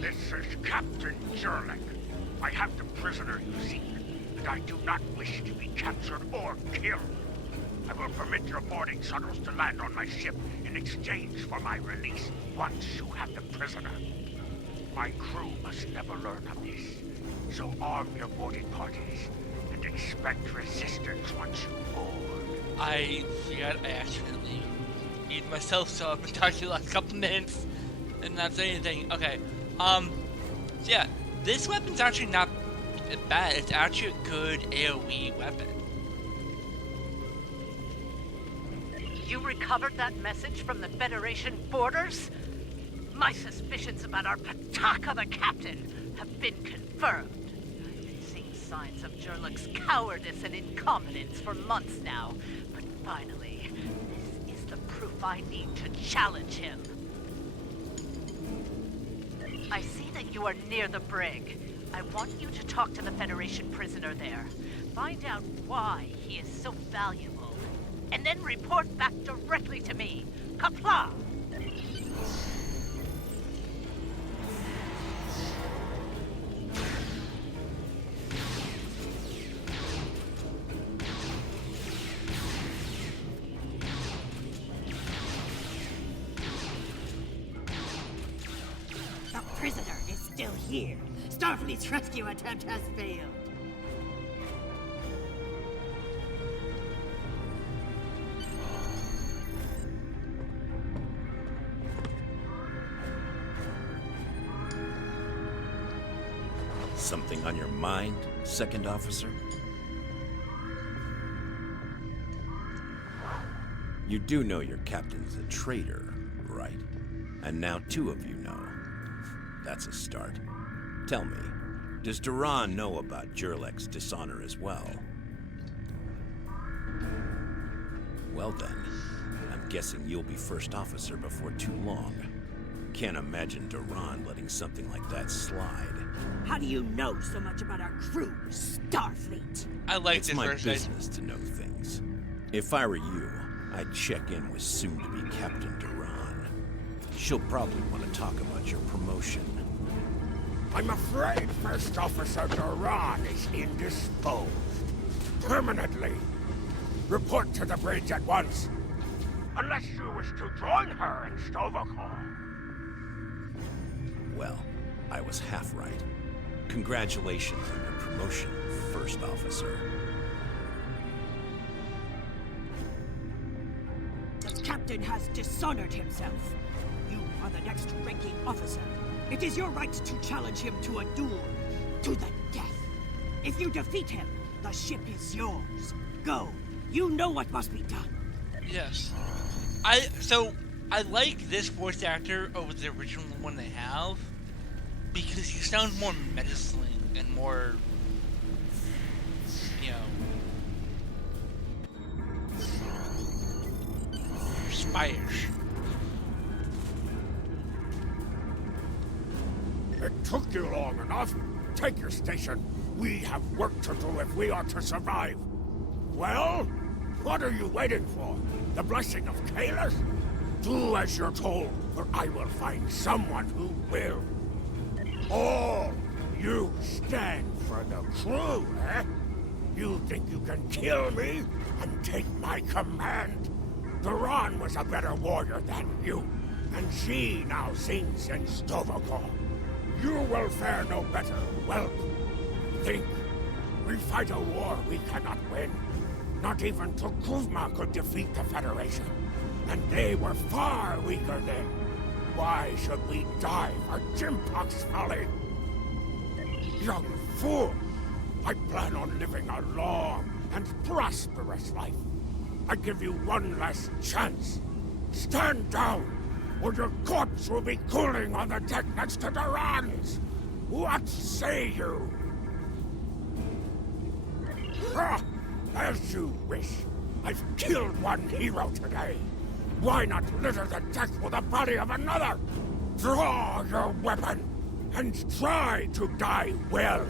This is Captain Jurlik. I have the prisoner you seek, and I do not wish to be captured or killed. I will permit your boarding shuttles to land on my ship in exchange for my release once you have the prisoner. My crew must never learn of this, so arm your boarding parties and expect resistance once you board. I forgot I accidentally muted myself, so I've been talking the last couple minutes and not saying anything. Okay, so yeah, this weapon's actually not bad. It's actually a good AoE weapon. You recovered that message from the Federation borders? My suspicions about our Pataka the Captain have been confirmed. I've been seeing signs of Jurlik's cowardice and incompetence for months now, but finally, this is the proof I need to challenge him. I see that you are near the brig. I want you to talk to the Federation prisoner there. Find out why he is so valuable, and then report back directly to me. Kapla! The prisoner is still here. Starfleet's rescue attempt has failed. Something on your mind, Second Officer? You do know your captain's a traitor, right? And now two of you know. That's a start. Tell me, does Duran know about Jurlik's dishonor as well? Well then, I'm guessing you'll be first officer before too long. Can't imagine Duran letting something like that slide. How do you know so much about our crew, Starfleet? I like it's this my version. business to know things. If I were you, I'd check in with soon-to-be Captain Duran. She'll probably want to talk about your promotion. I'm afraid First Officer Duran is indisposed. Permanently. Report to the bridge at once. Unless you wish to join her in Stovokor. Well, I was half right. Congratulations on your promotion, First Officer. The captain has dishonored himself. You are the next ranking officer. It is your right to challenge him to a duel, to the death. If you defeat him, the ship is yours. Go. You know what must be done. Yes. I like this voice actor over the original one they have because he sounds more menacing and more, you know, spyish. It took you long enough. Take your station. We have work to do if we are to survive. Well, what are you waiting for? The blessing of Kalis? Do as you're told, or I will find someone who will. All you stand for the crew, eh? You think you can kill me and take my command? Duran was a better warrior than you, and she now sings in Stovokor. You will fare no better. Well, think. We fight a war we cannot win. Not even Tukuzma could defeat the Federation. And they were far weaker then. Why should we die for Jimpok's folly? Young fool! I plan on living a long and prosperous life. I give you one last chance. Stand down, or your corpse will be cooling on the deck next to Duran's. What say you? Ha! As you wish. I've killed one hero today. Why not litter the deck with the body of another? Draw your weapon and try to die well.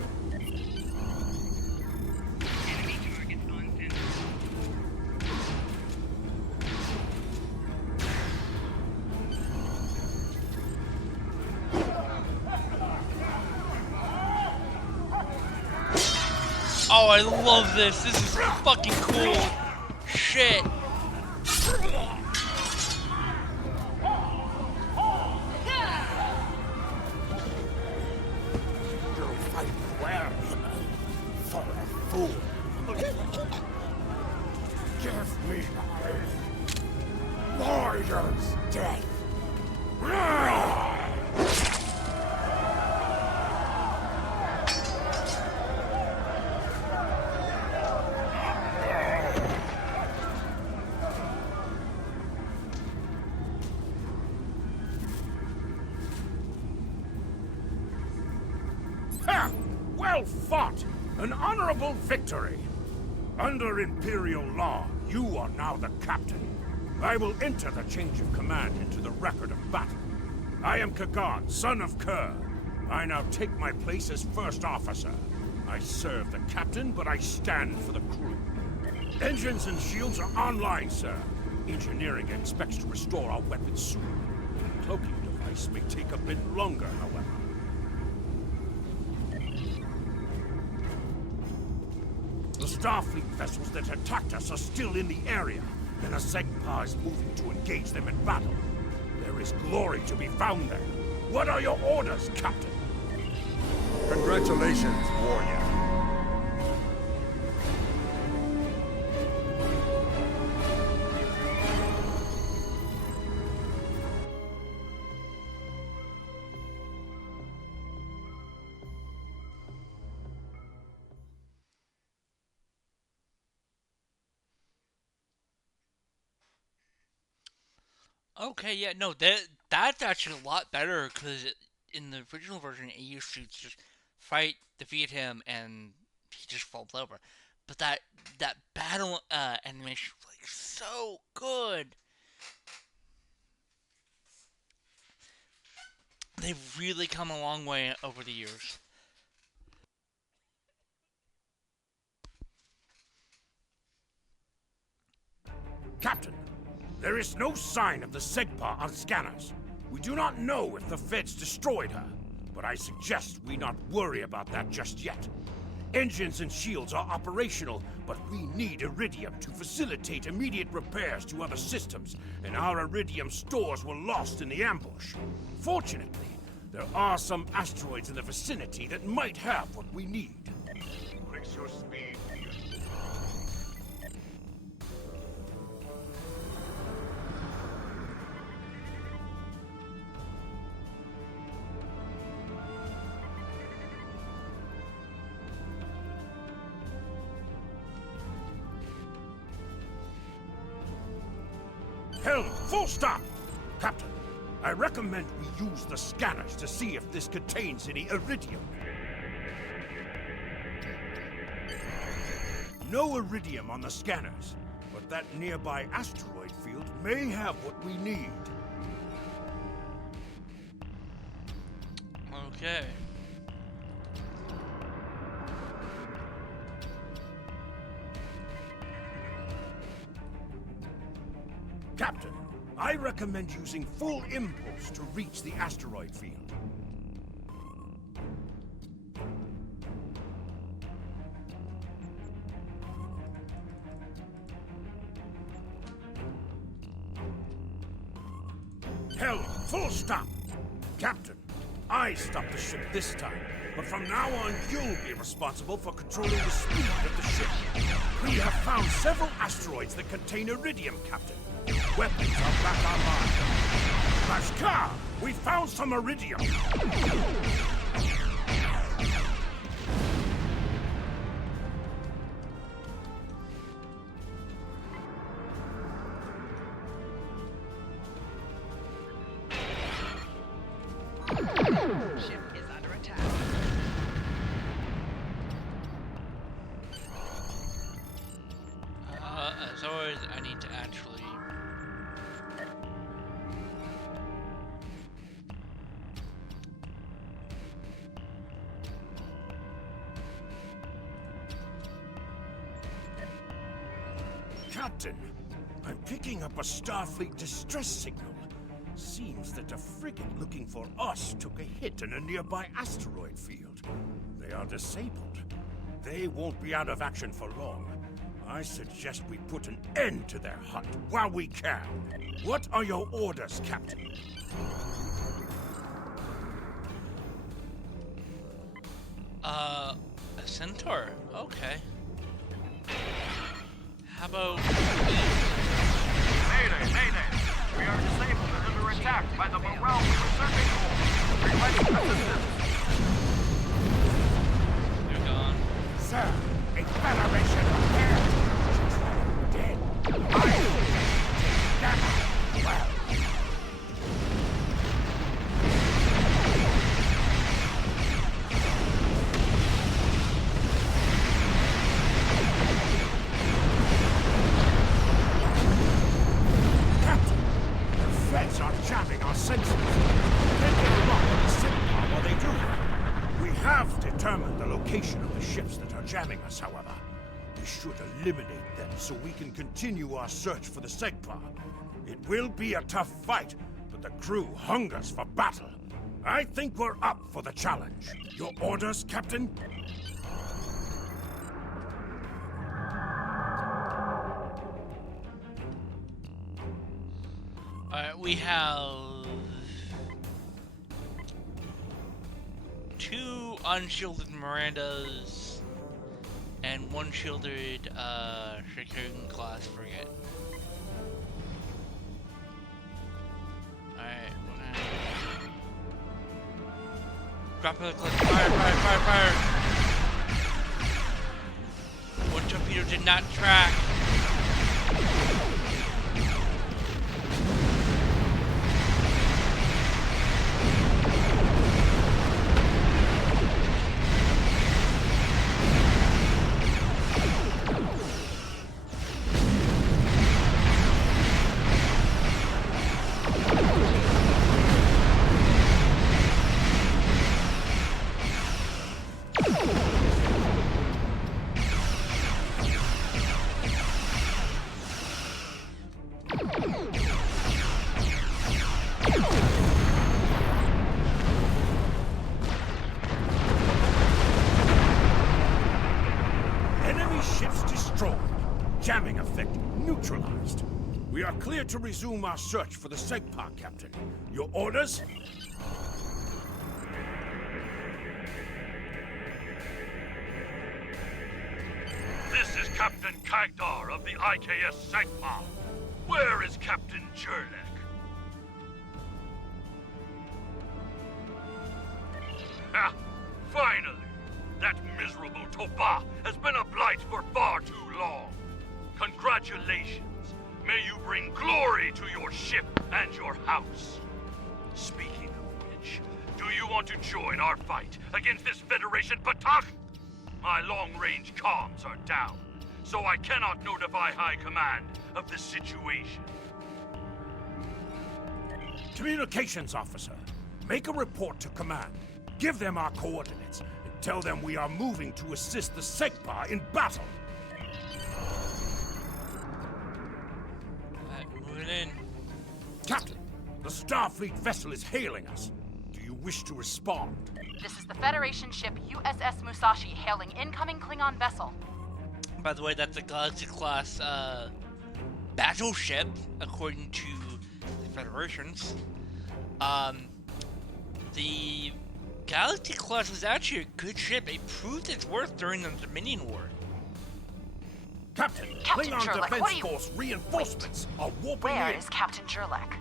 Enemy targets on center. Oh, I love this. This is fucking cool. Shit. You fight well for a fool. Give me my warrior's death. Ha! Well fought! An honorable victory! Under Imperial law, you are now the captain. I will enter the change of command into the record of battle. I am Kagan, son of Kerr. I now take my place as first officer. I serve the captain, but I stand for the crew. Engines and shields are online, sir. Engineering expects to restore our weapons soon. The cloaking device may take a bit longer, however. The Starfleet vessels that attacked us are still in the area, and a Segpa is moving to engage them in battle. There is glory to be found there. What are your orders, Captain? Congratulations, warrior. Okay, yeah, no, that's actually a lot better because in the original version, it used to just fight, defeat him, and he just falls over. But that battle animation was like so good. They've really come a long way over the years. Captain, there is no sign of the Segpa on scanners. We do not know if the Feds destroyed her, but I suggest we not worry about that just yet. Engines and shields are operational, but we need Iridium to facilitate immediate repairs to other systems, and our Iridium stores were lost in the ambush. Fortunately, there are some asteroids in the vicinity that might have what we need. Increase your speed. Helm, full stop! Captain, I recommend we use the scanners to see if this contains any Iridium. No Iridium on the scanners, but that nearby asteroid field may have what we need. Okay. Captain, I recommend using full impulse to reach the asteroid field. Helm, full stop! Captain, I stopped the ship this time, but from now on you'll be responsible for controlling the speed of the ship. We have found several asteroids that contain Iridium, Captain. Weapons are back online. Lashkar, we found some Iridium! Ship is under attack. As always, I need to actually... Captain, I'm picking up a Starfleet distress signal. Seems that a frigate looking for us took a hit in a nearby asteroid field. They are disabled. They won't be out of action for long. I suggest we put an end to their hunt while we can. What are your orders, Captain? A centaur? Okay. How about... Mayday, mayday! We are disabled and under attack by the Morale Resurfing Corps. Requesting assistance. They're gone. Sir, a Federation repair dead. Well. Feds are jamming our sensors. Then they lock on the signal while they do. We have determined the location of the ships that are jamming us, however. We should eliminate them so we can continue our search for the Segpa. It will be a tough fight, but the crew hungers for battle. I think we're up for the challenge. Your orders, Captain? Alright, we have... 2 unshielded Mirandas and 1 shielded Shikoon class frigate. Alright, we're gonna... Drop of the cliff. Fire, fire, fire, fire! 1 torpedo did not track. jamming effect neutralized. We are clear to resume our search for the Segpa, Captain. Your orders? This is Captain Kagdar of the IKS Segpa. Where is Captain Jurlek? Ha! Finally! That miserable Toba has been a blight for far too long. Congratulations. May you bring glory to your ship and your house. Speaking of which, do you want to join our fight against this Federation Batak? My long-range comms are down, so I cannot notify High Command of the situation. Communications officer, make a report to command. Give them our coordinates, and tell them we are moving to assist the Segpa in battle. Moving in. Captain, the Starfleet vessel is hailing us. Do you wish to respond? This is the Federation ship USS Musashi hailing incoming Klingon vessel. By the way, that's a Galaxy-class battleship, according to the Federations. The Galaxy-class was actually a good ship. It proved its worth during the Dominion War. Captain, Captain Klingon Jurlek, Defense Force reinforcements are warping Where in. is Captain Jurlek?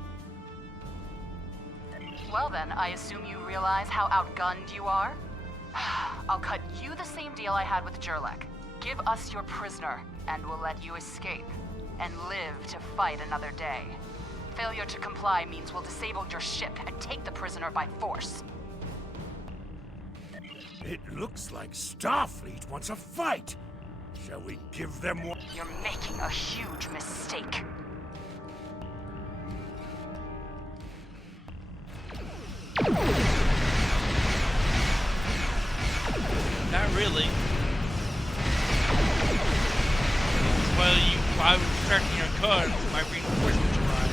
Well then, I assume you realize how outgunned you are? I'll cut you the same deal I had with Jurlek. Give us your prisoner, and we'll let you escape, and live to fight another day. Failure to comply means we'll disable your ship and take the prisoner by force. It looks like Starfleet wants a fight. Shall we give them one? You're making a huge mistake. Not really. Well, I was tracking your car, my reinforcements arrived.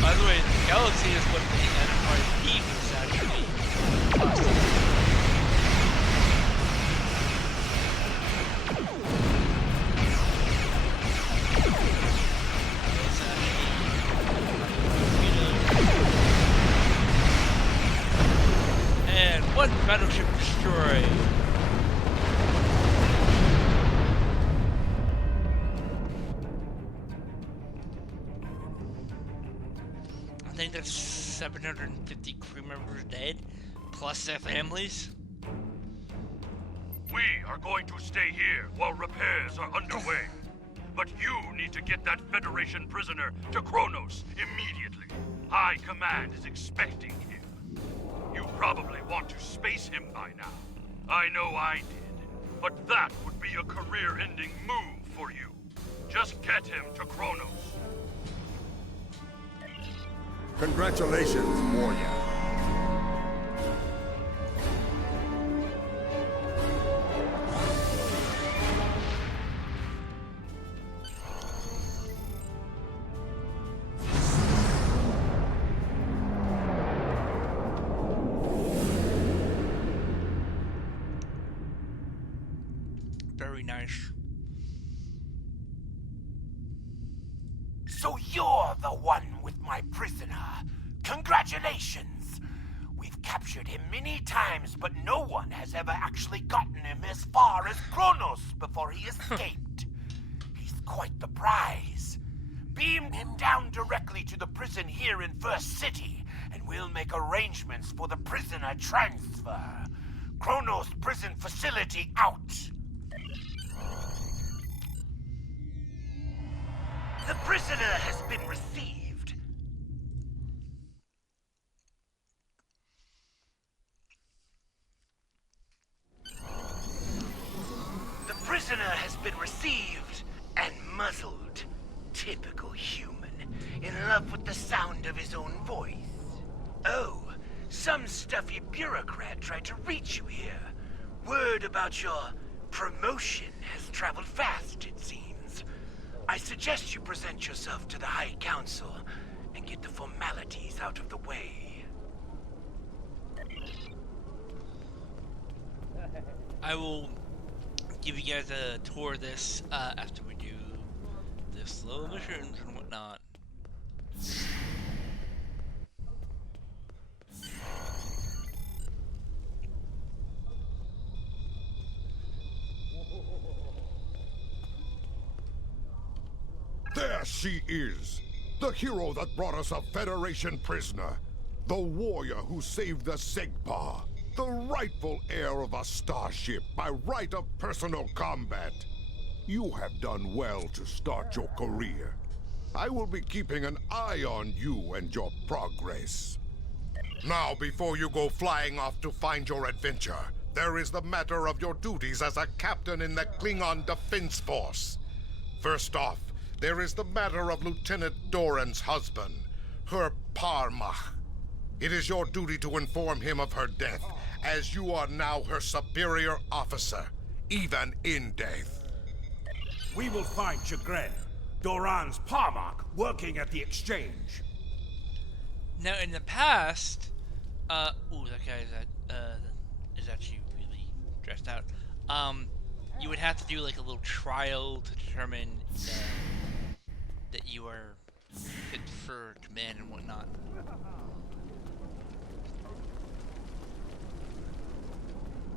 By the way, the Galaxy is what the Enterprise D was actually costing. And one battleship destroyed. I think that's 750 crew members dead, plus their families. We are going to stay here while repairs are underway. But you need to get that Federation prisoner to Kronos immediately. High Command is expecting him. You probably want to space him by now. I know I did. But that would be a career-ending move for you. Just get him to Kronos. Congratulations, warrior. Very nice. So you're the one with my prisoner. Congratulations! We've captured him many times, but no one has ever actually gotten him as far as Kronos before he escaped. He's quite the prize. Beam him down directly to the prison here in First City, and we'll make arrangements for the prisoner transfer. Kronos prison facility out. The prisoner has been received. The prisoner has been received and muzzled. Typical human, in love with the sound of his own voice. Oh, some stuffy bureaucrat tried to reach you here. Word about your promotion has traveled fast, it seems. I suggest you present yourself to the High Council and get the formalities out of the way. I will give you guys a tour of this after we do the slow missions and whatnot. There she is! The hero that brought us a Federation prisoner. The warrior who saved the Segpa. The rightful heir of a starship by right of personal combat. You have done well to start your career. I will be keeping an eye on you and your progress. Now, before you go flying off to find your adventure, there is the matter of your duties as a captain in the Klingon Defense Force. First off, there is the matter of Lieutenant Doran's husband, her Parmach. It is your duty to inform him of her death, as you are now her superior officer, even in death. We will find Chagrin, Doran's Parmach, working at the exchange. Now, in the past, ooh, that guy is actually really dressed out. You would have to do like a little trial to determine that you are fit for command and whatnot.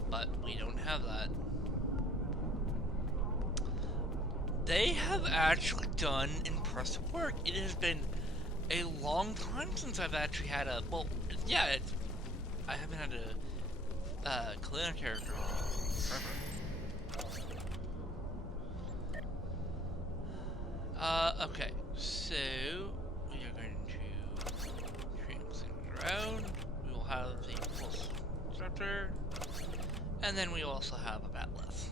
But we don't have that. They have actually done impressive work. It has been a long time since I've actually had a, well, yeah, I haven't had a clan character forever. Okay, so we are going to transit around. We will have the pulse disruptor, and then we also have a batleth.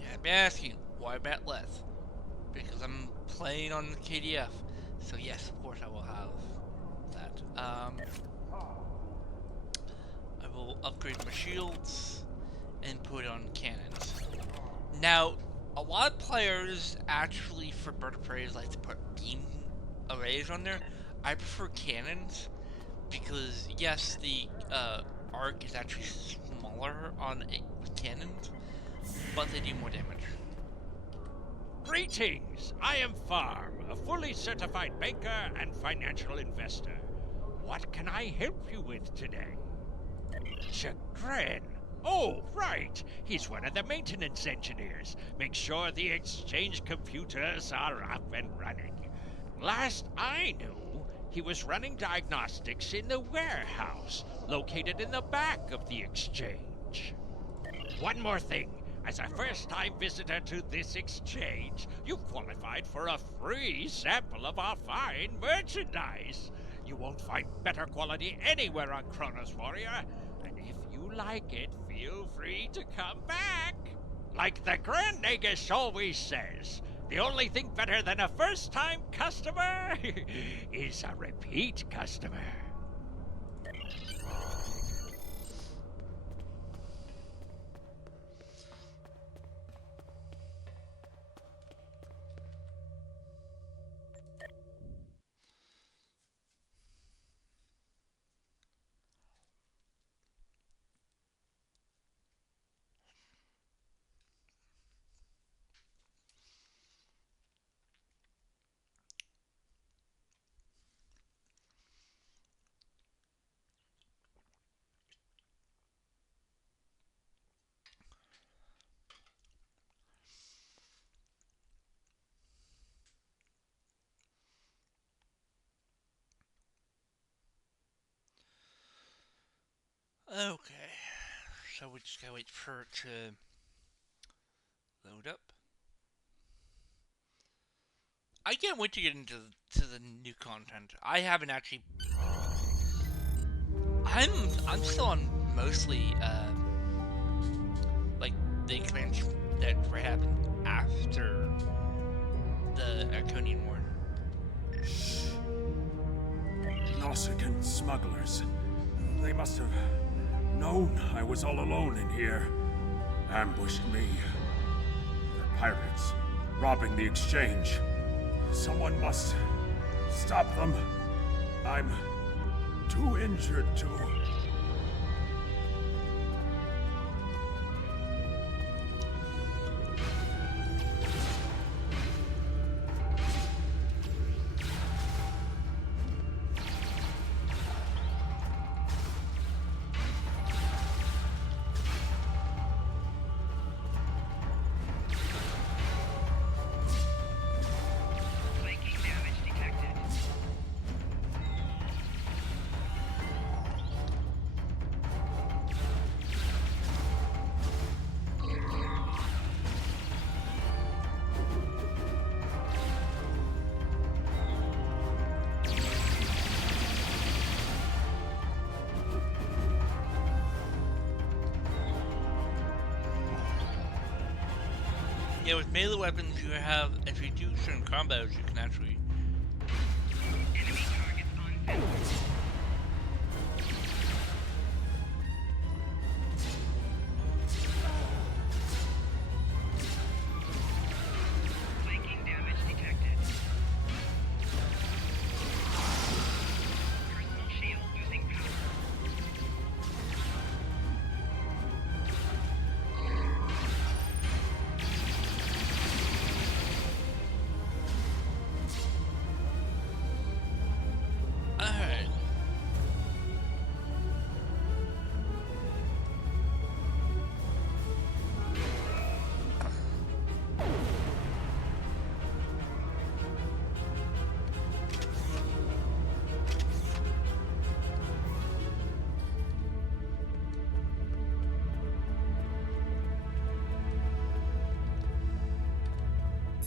Yeah, I'm asking why batleth? Because I'm playing on the KDF, so yes, of course I will have that. I will upgrade my shields and put on cannons. Now, a lot of players actually, for bird of prey, like to put beam arrays on there. I prefer cannons because, yes, the arc is actually smaller on with cannons, but they do more damage. Greetings! I am Farm, a fully certified banker and financial investor. What can I help you with today? Chagrin. Oh, right. He's one of the maintenance engineers. Make sure the exchange computers are up and running. Last I knew, he was running diagnostics in the warehouse, located in the back of the exchange. One more thing. As a first-time visitor to this exchange, you qualified for a free sample of our fine merchandise. You won't find better quality anywhere on Kronos Warrior, and if you like it, feel free to come back. Like the Grand Nagus always says, the only thing better than a first-time customer is a repeat customer. Okay, so we just gotta wait for it to load up. I can't wait to get into the new content. I haven't actually. I'm still on mostly like the expansion that happened after the Arconian War. Nausicaan smugglers. They must have known I was all alone in here. Ambushed me. They're pirates, robbing the exchange. Someone must stop them. I'm too injured to... Yeah, with melee weapons, you have, if you do certain combos, you can actually... Enemy targets on fence. Flanking damage detected. Personal shield losing power. Alright.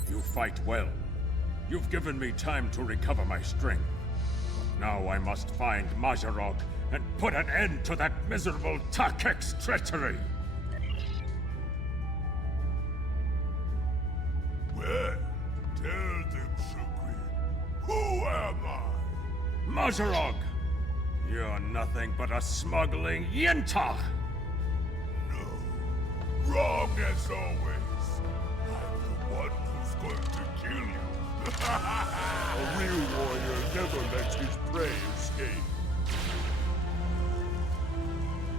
You fight well. You've given me time to recover my strength. But now I must find Majorog and put an end to that miserable Takek's treachery. Well, tell them, Sukri. Who am I? Majorog! You're nothing but a smuggling Yintach! No. Wrong as always. I'm the one who's going to kill you. A real warrior never lets his prey escape.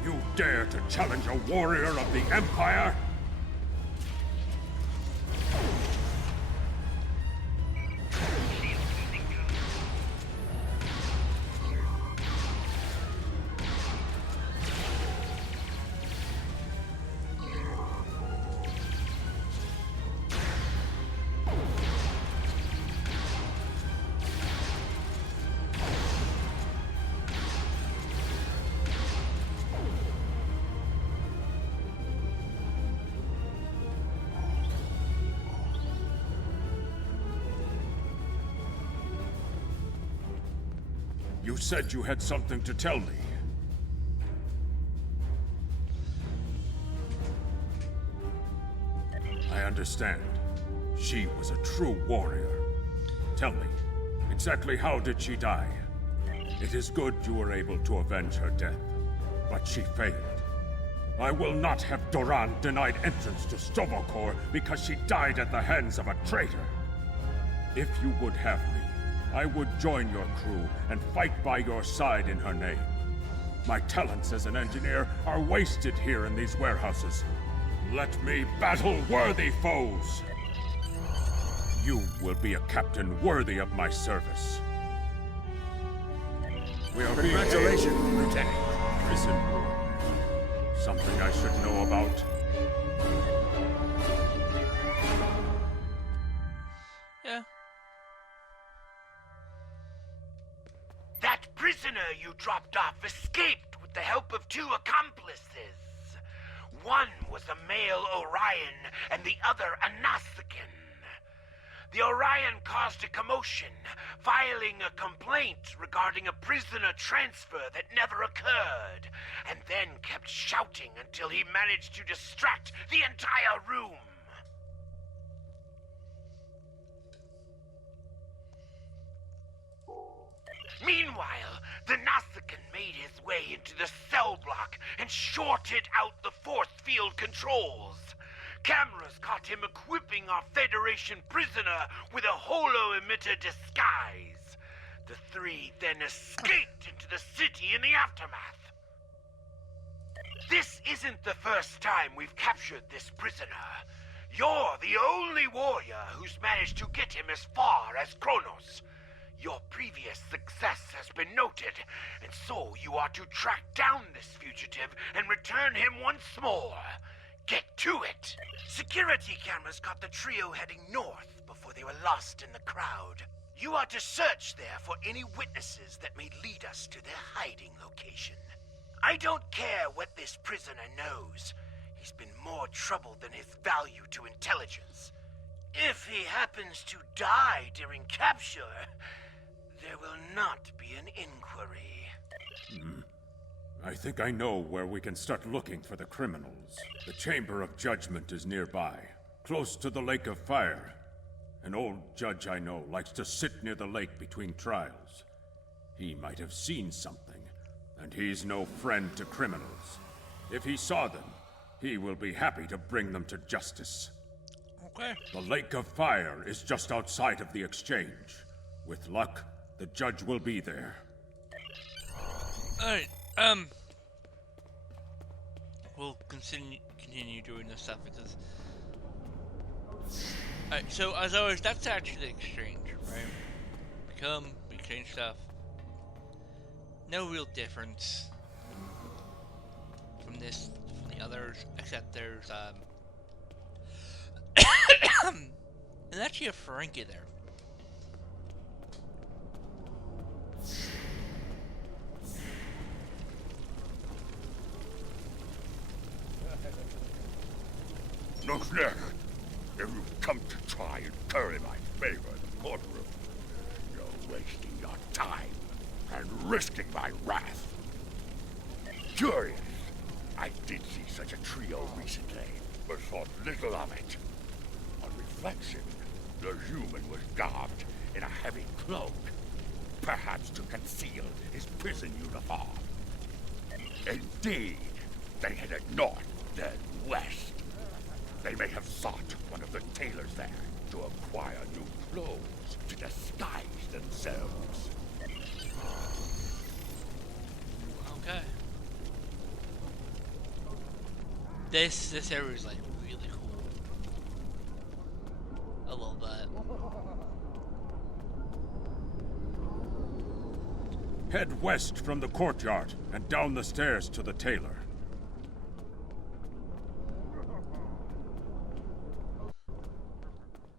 You dare to challenge a warrior of the Empire? You said you had something to tell me. I understand. She was a true warrior. Tell me, exactly how did she die? It is good you were able to avenge her death, but she failed. I will not have Doran denied entrance to Stovokor because she died at the hands of a traitor. If you would have me, I would join your crew and fight by your side in her name. My talents as an engineer are wasted here in these warehouses. Let me battle worthy foes! You will be a captain worthy of my service. We are Congratulations, Lieutenant. Prison war. Something I should know about. Yeah. That prisoner you dropped off escaped with the help of two accomplices. One was a male Orion, and the other a Nausicaan. the Orion caused a commotion, filing a complaint regarding a prisoner transfer that never occurred, and then kept shouting until he managed to distract the entire room. Meanwhile, the Nausicaan made his way into the cell block and shorted out the force field controls. Cameras caught him equipping our Federation prisoner with a holo-emitter disguise. The three then escaped into the city in the aftermath. This isn't the first time we've captured this prisoner. You're the only warrior who's managed to get him as far as Kronos. Your previous success has been noted, and so you are to track down this fugitive and return him once more. Get to it! Security cameras caught the trio heading north before they were lost in the crowd. You are to search there for any witnesses that may lead us to their hiding location. I don't care what this prisoner knows. He's been more trouble than his value to intelligence. If he happens to die during capture, there will not be an inquiry. I think I know where we can start looking for the criminals. The Chamber of Judgment is nearby, close to the Lake of Fire. An old judge I know likes to sit near the lake between trials. He might have seen something, and he's no friend to criminals. If he saw them, he will be happy to bring them to justice. Okay. The Lake of Fire is just outside of the exchange. With luck, the judge will be there. Alright, we'll continue doing this stuff because... Alright, so as always, that's actually the exchange, right? We exchange stuff. No real difference from the others, except there's, there's actually a Ferengi there. Nosnek, if you've come to try and curry my favor in the courtroom, you're wasting your time and risking my wrath. Curious, I did see such a trio recently, but thought little of it. On reflection, the human was garbed in a heavy cloak, perhaps to conceal his prison uniform. Indeed, they headed north, then west. They may have sought one of the tailors there to acquire new clothes to disguise themselves. Okay. This area is like really cool. I love that. Head west from the courtyard and down the stairs to the tailor.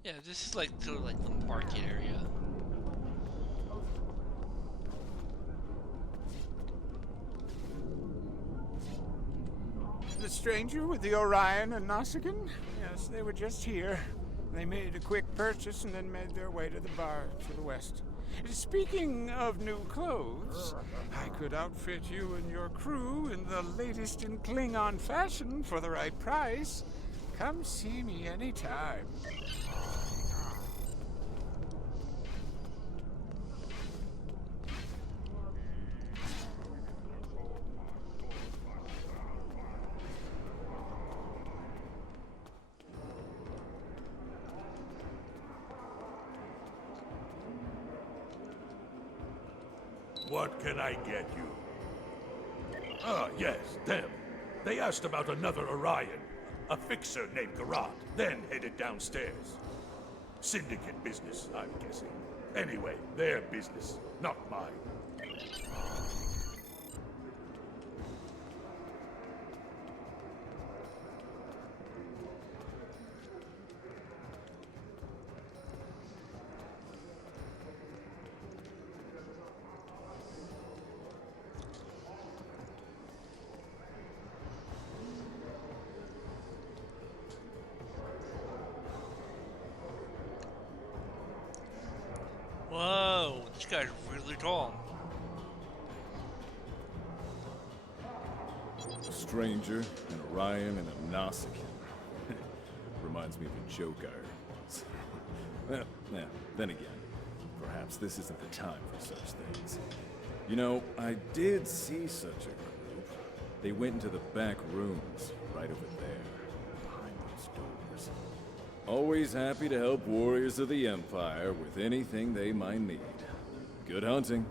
Yeah, this is like sort of like the market area. The stranger with the Orion and Nausicaan? Yes, they were just here. They made a quick purchase and then made their way to the bar to the west. Speaking of new clothes, I could outfit you and your crew in the latest in Klingon fashion for the right price. Come see me anytime. What can I get you? Ah, yes, them. They asked about another Orion, a fixer named Garant, then headed downstairs. Syndicate business, I'm guessing. Anyway, their business, not mine. Whoa, this guy's really tall. A stranger, an Orion, and a Nausicaan. Reminds me of a joke I heard once. Well, yeah, then again, perhaps this isn't the time for such things. You know, I did see such a group. They went into the back rooms, right over there, behind those doors. Always happy to help warriors of the Empire with anything they might need. Good hunting.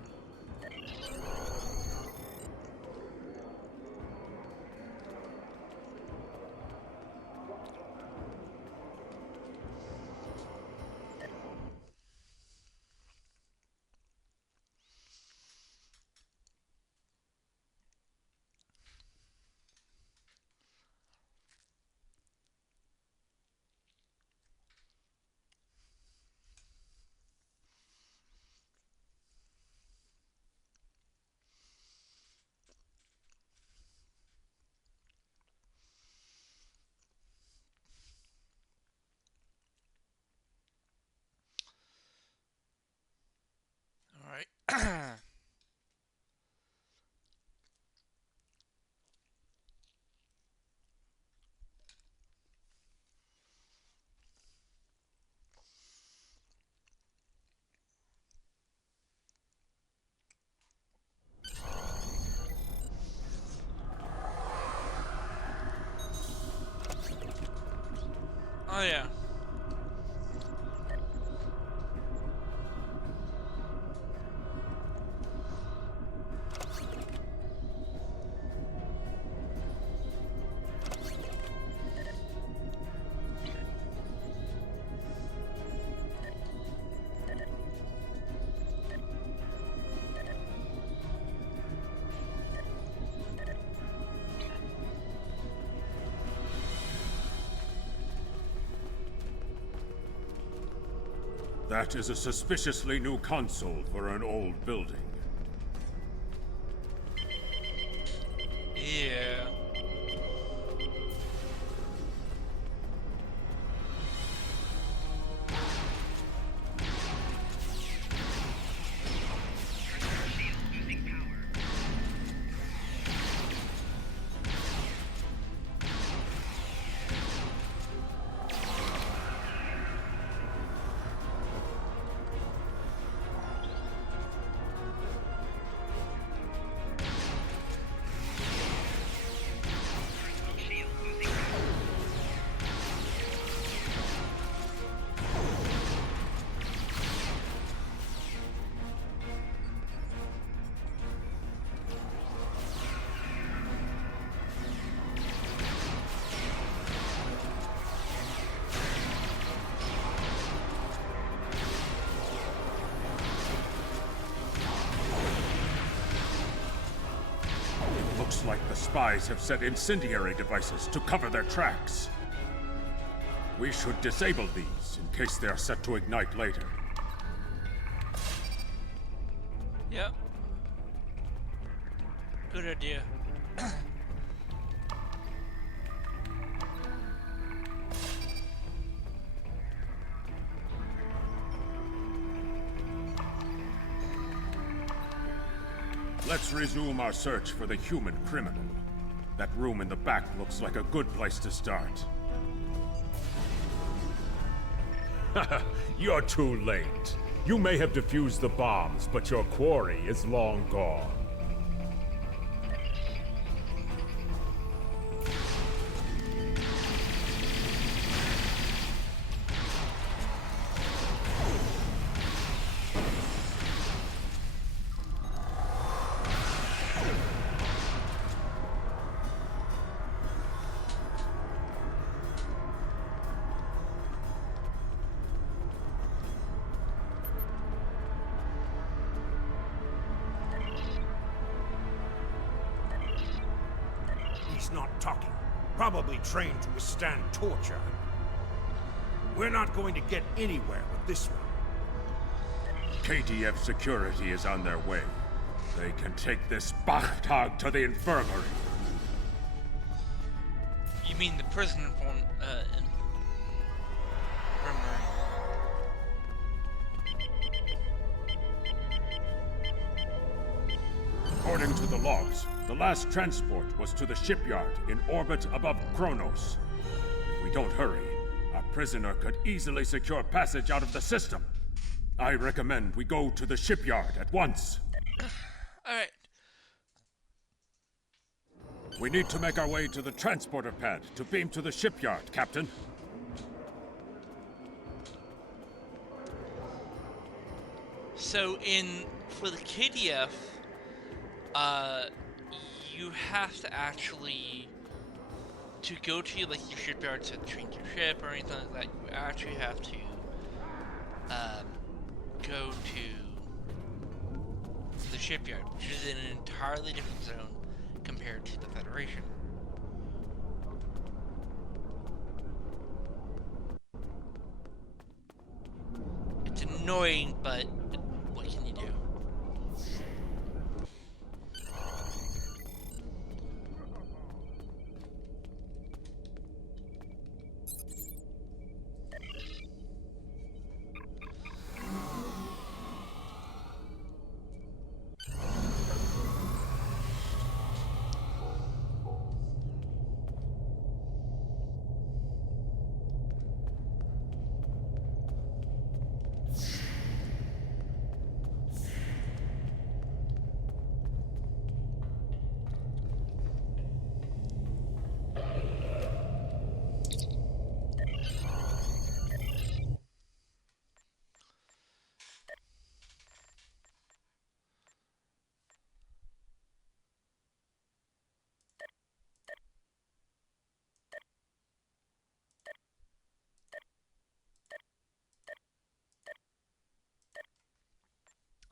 All right. Oh yeah. That is a suspiciously new console for an old building. Yeah. Looks like the spies have set incendiary devices to cover their tracks. We should disable these in case they are set to ignite later. Yep. Good idea. Let's resume our search for the human criminal. That room in the back looks like a good place to start. You're too late. You may have defused the bombs, but your quarry is long gone. He's not talking. Probably trained to withstand torture. We're not going to get anywhere with this one. KDF security is on their way. They can take this Bachtag to the infirmary. You mean the prison infirmary? According to the logs, the last transport was to the shipyard in orbit above Kronos. If we don't hurry, our prisoner could easily secure passage out of the system. I recommend we go to the shipyard at once. Alright. We need to make our way to the transporter pad to beam to the shipyard, Captain. So for the KDF, you have to actually, to go to like your shipyard to change your ship or anything like that, you actually have to go to the shipyard, which is in an entirely different zone compared to the Federation. It's annoying, but what can you do?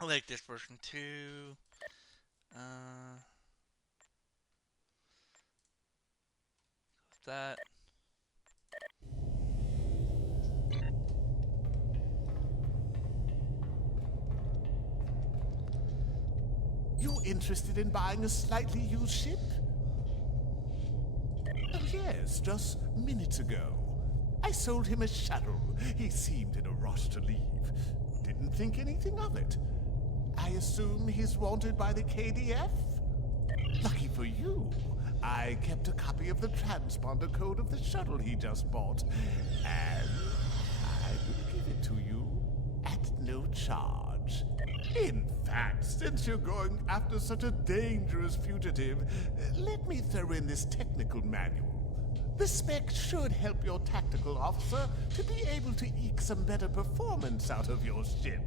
I like this version too. That. You interested in buying a slightly used ship? Oh yes, just minutes ago. I sold him a shuttle. He seemed in a rush to leave. Didn't think anything of it. I assume he's wanted by the KDF? Lucky for you, I kept a copy of the transponder code of the shuttle he just bought. And I will give it to you at no charge. In fact, since you're going after such a dangerous fugitive, let me throw in this technical manual. The spec should help your tactical officer to be able to eke some better performance out of your ship.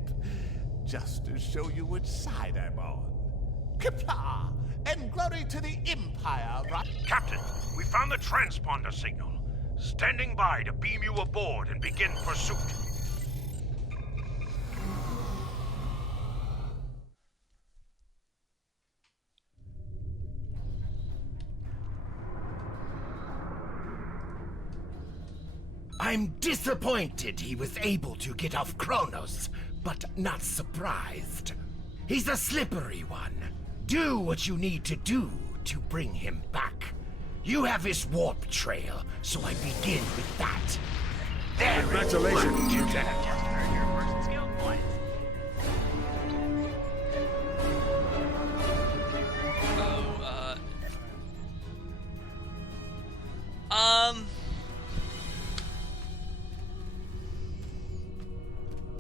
Just to show you which side I'm on. Qapla'! And glory to the Empire, right? Captain, we found the transponder signal. Standing by to beam you aboard and begin pursuit. I'm disappointed he was able to get off Kronos, but not surprised. He's a slippery one. Do what you need to do to bring him back. You have his warp trail, so I begin with that. There. Congratulations, Lieutenant. Just earned your first skill point.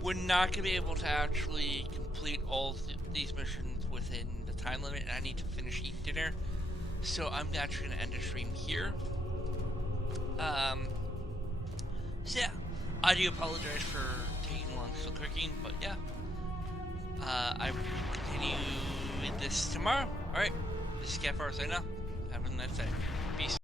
We're not going to be able to actually complete all these missions within the time limit, and I need to finish eating dinner. So I'm actually going to end the stream here. So yeah, I do apologize for taking long still cooking, but yeah. I will continue with this tomorrow. Alright, this is Kavfire signing off. Have a nice day. Peace.